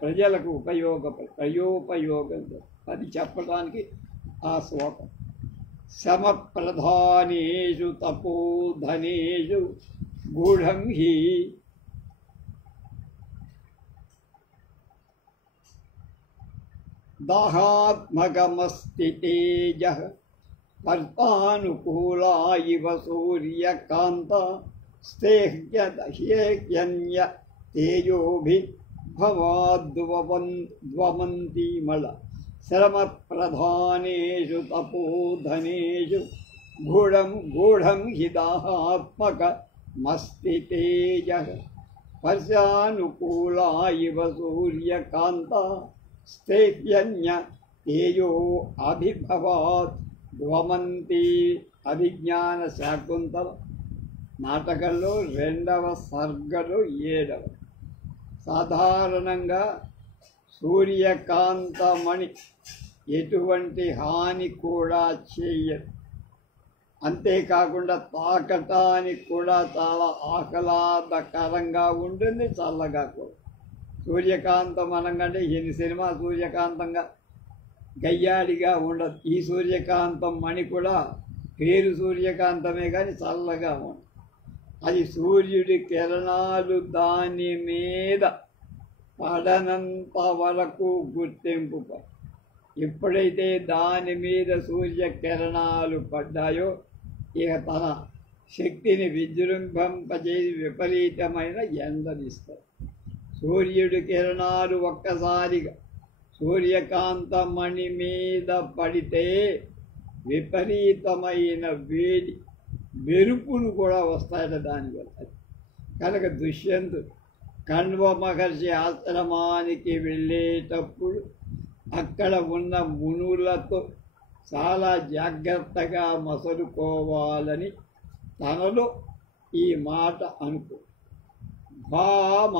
ప్రజలకు ప్రయోపయోగం. అది చెప్పడానికి ఆ శ్లోకం. సమప్రధానేషు తపోధనేషు గూఢం హి దాహాత్మకమస్తి తేజః పర్తానుకూలా ఇవ సూర్యకాంత స్థేహ్యన్య తేజోభిర్భవాద్వమంతి మళ. శ్రమప్రధానేషు తపోధనేషు గూఢం హి దాహాత్మకమస్తి తేజః పర్తానుకూలా ఇవ సూర్యకాంత స్థేహ్యన్య తేజో అభిభవాత్ ధ్వమంతి. అభిజ్ఞాన శాకుంతల నాటకంలో 2వ సర్గలో 7వ. సాధారణంగా సూర్యకాంతమణి ఎటువంటి హాని కూడా చేయదు. అంతేకాకుండా తాకటానికి కూడా చాలా ఆహ్లాదకరంగా ఉంటుంది, చల్లగా కూడా. సూర్యకాంతం అనగానే ఈ సినిమా సూర్యకాంతంగా గయ్యాడిగా ఉండదు. ఈ సూర్యకాంతం మణి కూడా పేరు సూర్యకాంతమే కానీ చల్లగా ఉండదు. అది సూర్యుడి కిరణాలు దాని మీద పడనంత వరకు గుర్తింపు. ఎప్పుడైతే దాని మీద సూర్యకిరణాలు పడ్డాయో ఇక తన శక్తిని విజృంభింపజేసి విపరీతమైన ఎండనిస్తారు. సూర్యుడి కిరణాలు ఒక్కసారిగా సూర్యకాంతమణి మీద పడితే విపరీతమైన వేడి, మెరుపులు కూడా వస్తాయట దానివల్ల. కనుక దుష్యంతుడు కణ్వ మహర్షి ఆశ్రమానికి వెళ్ళేటప్పుడు అక్కడ ఉన్న మునులతో చాలా జాగ్రత్తగా మసలుకోవాలని తనలో ఈ మాట అనుకో. భామ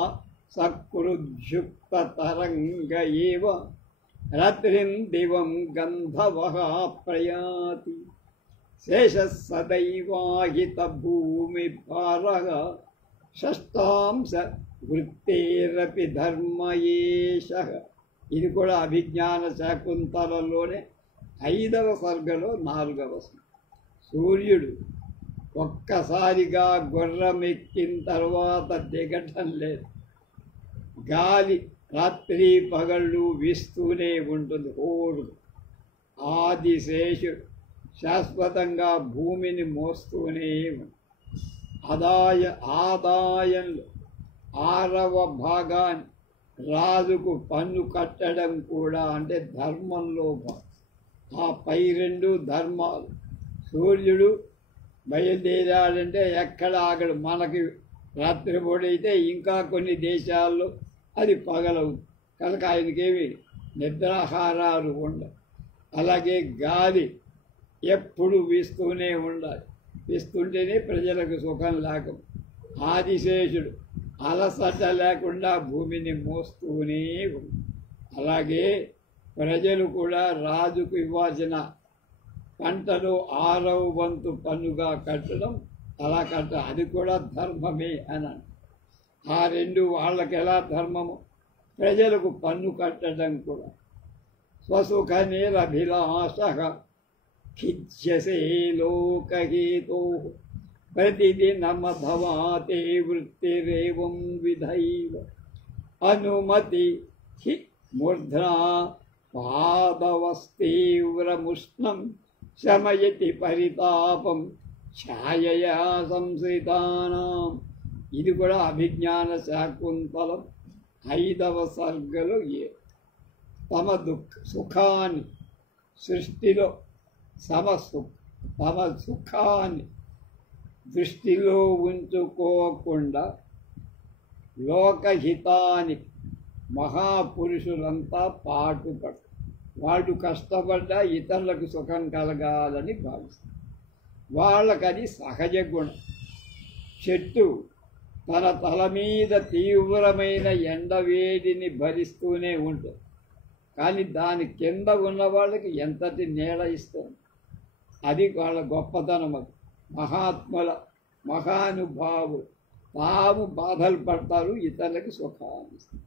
సకృద్యుక్త తరంగ ఏవ రాత్రిం దివం గంధవః ప్రయాతి శేష సదైవాహిత భూమి భారః షష్టాంశ వృత్తేరపి ధర్మయేషః. ఇది కూడా అభిజ్ఞాన శాకుంతలలోనే 5వ సర్గలో 4వ. సూర్యుడు ఒక్కసారిగా గుర్రమెక్కిన తర్వాత దిగటం లేదు. గాలి రాత్రి పగళ్ళు వీస్తూనే ఉంటుంది. హోడు ఆదిశేషుడు శాశ్వతంగా భూమిని మోస్తూనే ఉంటుంది. ఆదాయంలో 6వ భాగాన్ని రాజుకు పన్ను కట్టడం కూడా అంటే ధర్మంలో ఆ పై 2 ధర్మాలు. సూర్యుడు బయలుదేరాడంటే ఎక్కడ ఆగడు. మనకి రాత్రిపూటైతే ఇంకా కొన్ని దేశాల్లో అది పగలవుతుంది కనుక ఆయనకేమి నిద్రాహారాలు ఉండవు. అలాగే గాలి ఎప్పుడు వీస్తూనే ఉండాలి. వీస్తుంటేనే ప్రజలకు సుఖం లేక ఆదిశేషుడు అలసట లేకుండా భూమిని మోస్తూనే ఉంది. అలాగే ప్రజలు కూడా రాజుకు ఇవ్వాల్సిన పంటలో 6వ వంతు పన్నుగా కట్టడం అలా అది కూడా ధర్మమే అని. ఆ 2 వాళ్ళకి ఎలా ధర్మము, ప్రజలకు పన్ను కట్టడం కూడా. స్వసుఖ నిరభిలాషః ఖిజ్యసే లోకహేతో ప్రతిదినమభవాతే వృత్తిరేవం విధైవ అనుమతి హి మూర్ధ్నా పాదవస్తీవ్రముష్ణం శమయతి పరితాపం ఛాయయా సంశ్రితానాం. ఇది కూడా అభిజ్ఞాన శాకుంతలం 5వ సర్గలో తమ సుఖాన్ని సృష్టిలో తమ సుఖాన్ని దృష్టిలో ఉంచుకోకుండా లోకహితానికి మహాపురుషులంతా పాటుపడతారు. వాళ్ళు కష్టపడ్డా ఇతరులకు సుఖం కలగాలని భావిస్తారు. వాళ్ళకది సహజ గుణం. చెట్టు తన తల మీద తీవ్రమైన ఎండవేడిని భరిస్తూనే ఉంటుంది. కానీ దాని కింద ఉన్న వాళ్ళకి ఎంతటి నీడ ఇస్తుంది. అది వాళ్ళ గొప్పతనం. అది మహానుభావులు తాము బాధలు పడతారు, ఇతరులకు సుఖాన్ని ఇస్తారు.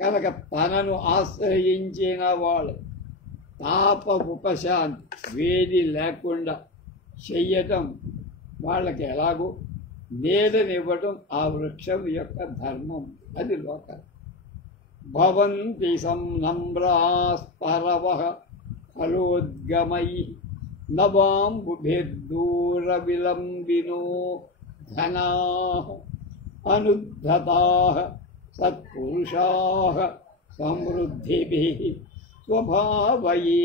కనుక తనను ఆశ్రయించిన వాళ్ళు తాప ఉపశాంతి వేడి లేకుండా చెయ్యటం వాళ్ళకి ఎలాగో నీడనివ్వటం ఆ వృక్షం యొక్క ధర్మం. అది లోకం. భవంతి సంనమ్రాస్తరవః ఫలోద్గమై నవాంబుభిర్దూర విలంబినో ధనాః అనుద్ధతాః సత్పురుషాః సమృద్ధిభిః స్వభావయేవైష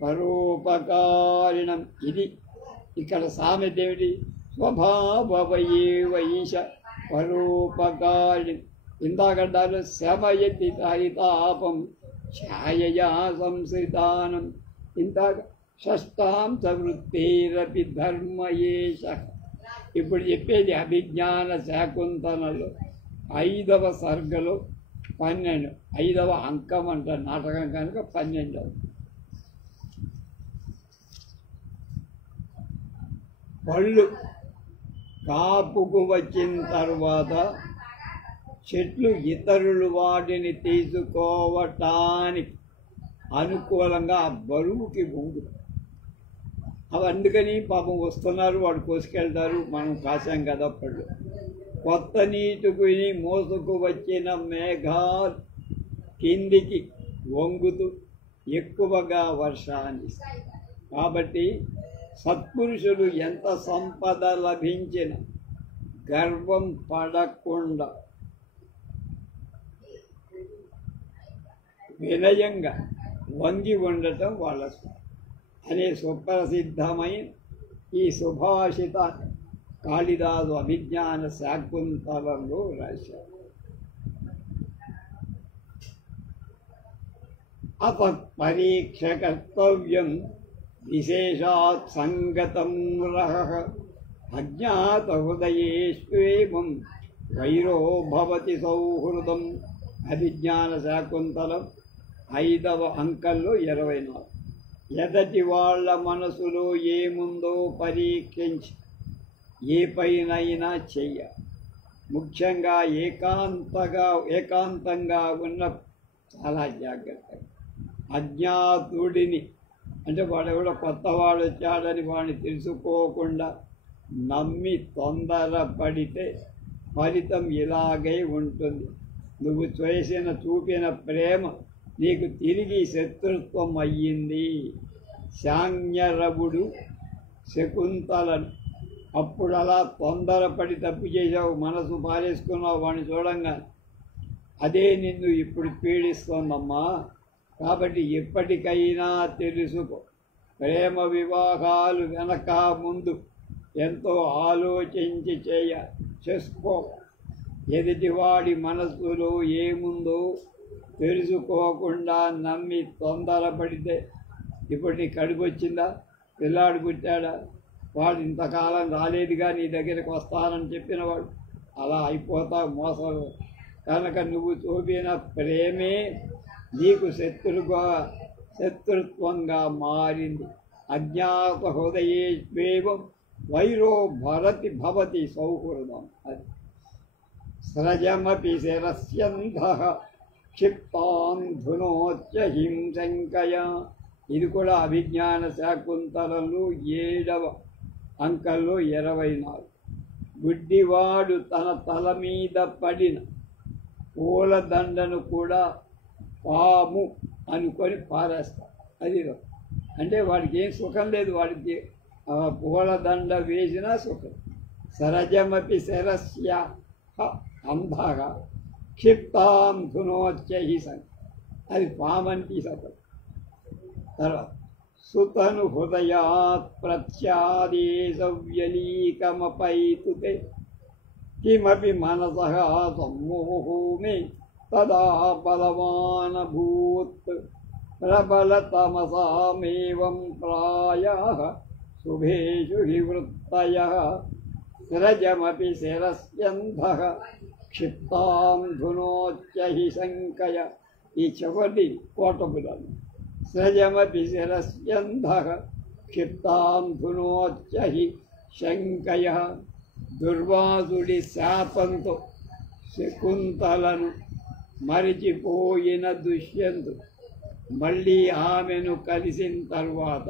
పరోపకారిణం. ఇది ఇక్కడ సామెత ఏమిటి? స్వభావయేవైష పరోపకారిణం. ఇందాకంటారు శమయతి హరితాపం ఛాయయా సంశ్రితానం. ఇందాక షష్టాంశ వృత్తేరపి ధర్మయేష. ఇప్పుడు చెప్పేది అభిజ్ఞాన శాకుంతలలో 5వ సర్గలో 12. 5వ అంకం అంటారు నాటకం కనుక 12. పళ్ళు కాపుకు వచ్చిన తర్వాత చెట్లు ఇతరులు వాటిని తీసుకోవటానికి అనుకూలంగా ఆ బరువుకి వంగుతాయి. అవి అందుకని పాపం వస్తున్నారు, వాడు కోసుకెళ్తారు, మనం కాసాం కదా పళ్ళు. కొత్త నీటిని మోసుకు వచ్చిన మేఘాలు కిందికి వంగుతూ ఎక్కువగా వర్షాన్ని. కాబట్టి సత్పురుషులు ఎంత సంపద లభించిన గర్వం పడకుండా వినయంగా వంగి ఉండటం వాళ్ళ అనే సుప్రసిద్ధమైన ఈ సుభాషితాన్ని కాళిదాసు అభిజ్ఞాన శాకుంతలంలో రాశారు. అతత్పరీక్ష కర్తవ్యం విశేషాత్ సంగతం రహః అజ్ఞాత హృదయేష్వేమం వైరో భవతి సౌహృదం. అభిజ్ఞాన శాకుంతలం 5వ అంకంలో 24. ఎదటి వాళ్ళ మనసులో ఏముందో పరీక్షించి ఏ పైనైనా చెయ్య. ముఖ్యంగా ఏకాంతంగా ఉన్న చాలా జాగ్రత్తగా. అజ్ఞాతుడిని అంటే వాడెవడో కొత్తవాడు వచ్చాడని వాడిని తెలుసుకోకుండా నమ్మి తొందరపడితే ఫలితం ఇలాగే ఉంటుంది. నువ్వు చూపిన ప్రేమ నీకు తిరిగి శత్రుత్వం అయ్యింది. శాంగ్యరవుడు శకుంతలను అప్పుడు అలా తొందరపడి తప్పు చేసావు, మనసు పారేసుకున్నావు వాడిని చూడంగా. అదే నిన్ను ఇప్పుడు పీడిస్తోందమ్మా. కాబట్టి ఎప్పటికైనా తెలుసుకో, ప్రేమ వివాహాలు వెనక ముందు ఎంతో ఆలోచించి చేసుకో. ఎదుటివాడి మనస్సులో ఏముందో తెలుసుకోకుండా నమ్మి తొందరపడితే ఇప్పుడు నీ కడుపు వచ్చిందా, పిల్లాడు పుట్టాడా, వాడు ఇంతకాలం రాలేదుగా నీ దగ్గరికి వస్తానని చెప్పినవాడు, అలా అయిపోతా మోసం. కనుక నువ్వు చూపిన ప్రేమే నీకు శత్రుత్వంగా మారింది. అజ్ఞాత హృదయేష్వేవం వైరో భవతి సౌహృదం. అది స్రజమపి శిరస్యంధః క్షిప్తాన్ ధునోత్య హింసంకయ. ఇది కూడా అభిజ్ఞాన శాకుంతలంలో 7వ అంకంలో 24. గుడ్డివాడు తన తల మీద పడిన పూలదండను కూడా పాము అనుకొని పారేస్తాడు. అది అంటే వాడికి ఏం సుఖం లేదు, వాడికి పూలదండ వేసినా సుఖం. సరజమపి శరస్య అంధః క్షిప్తాం ధునోచ్చహిసం. అది పామని తీసతాడు. తర్వాత సుతను హృదయాత్ ప్రత్యాదేశవ్యలీకమపైతుతే కిమపి మనసః సమ్మోహో మే తదా బలవానభూత్ ప్రబలతమసామేవం ప్రాయః శుభేషు హి వృత్తయః స్రజమపి శిరస్యంధః క్షిప్తాం ధునోచ్చహి శంకయ. ఈ చివరి కోటపురాలు. స్రజమపి శిరస్యంధః క్షిప్తాం ధునోచ్చహి శంకయ. దుర్వాసుడి శాపంతో శకుంతలను మరిచిపోయిన దుష్యంతుడు మళ్ళీ ఆమెను కలిసిన తర్వాత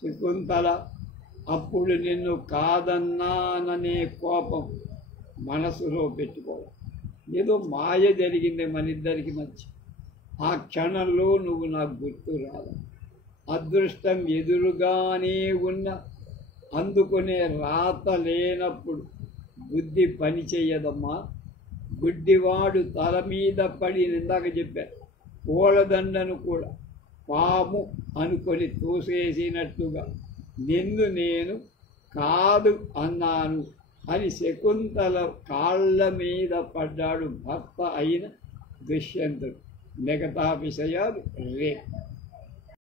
శకుంతల అప్పుడు నిన్ను కాదన్నాననే కోపం మనసులో పెట్టుకోవాలి. ఏదో మాయ జరిగింది మన ఇద్దరికి మధ్య. ఆ క్షణంలో నువ్వు నాకు గుర్తు రాదు. అదృష్టం ఎదురుగానే ఉన్న అందుకునే రాత లేనప్పుడు బుద్ధి పని చెయ్యదమ్మా. గుడ్డివాడు తల మీద పడి ఇందాక చెప్పారు పూలదండను కూడా పాము అనుకొని తోసేసినట్టుగా నిన్ను నేను కాదు అన్నాను అని శకుంతల కాళ్ళ మీద పడ్డాడు భర్త అయిన దుష్యంతుడు. మిగతా విషయాలు రేపు.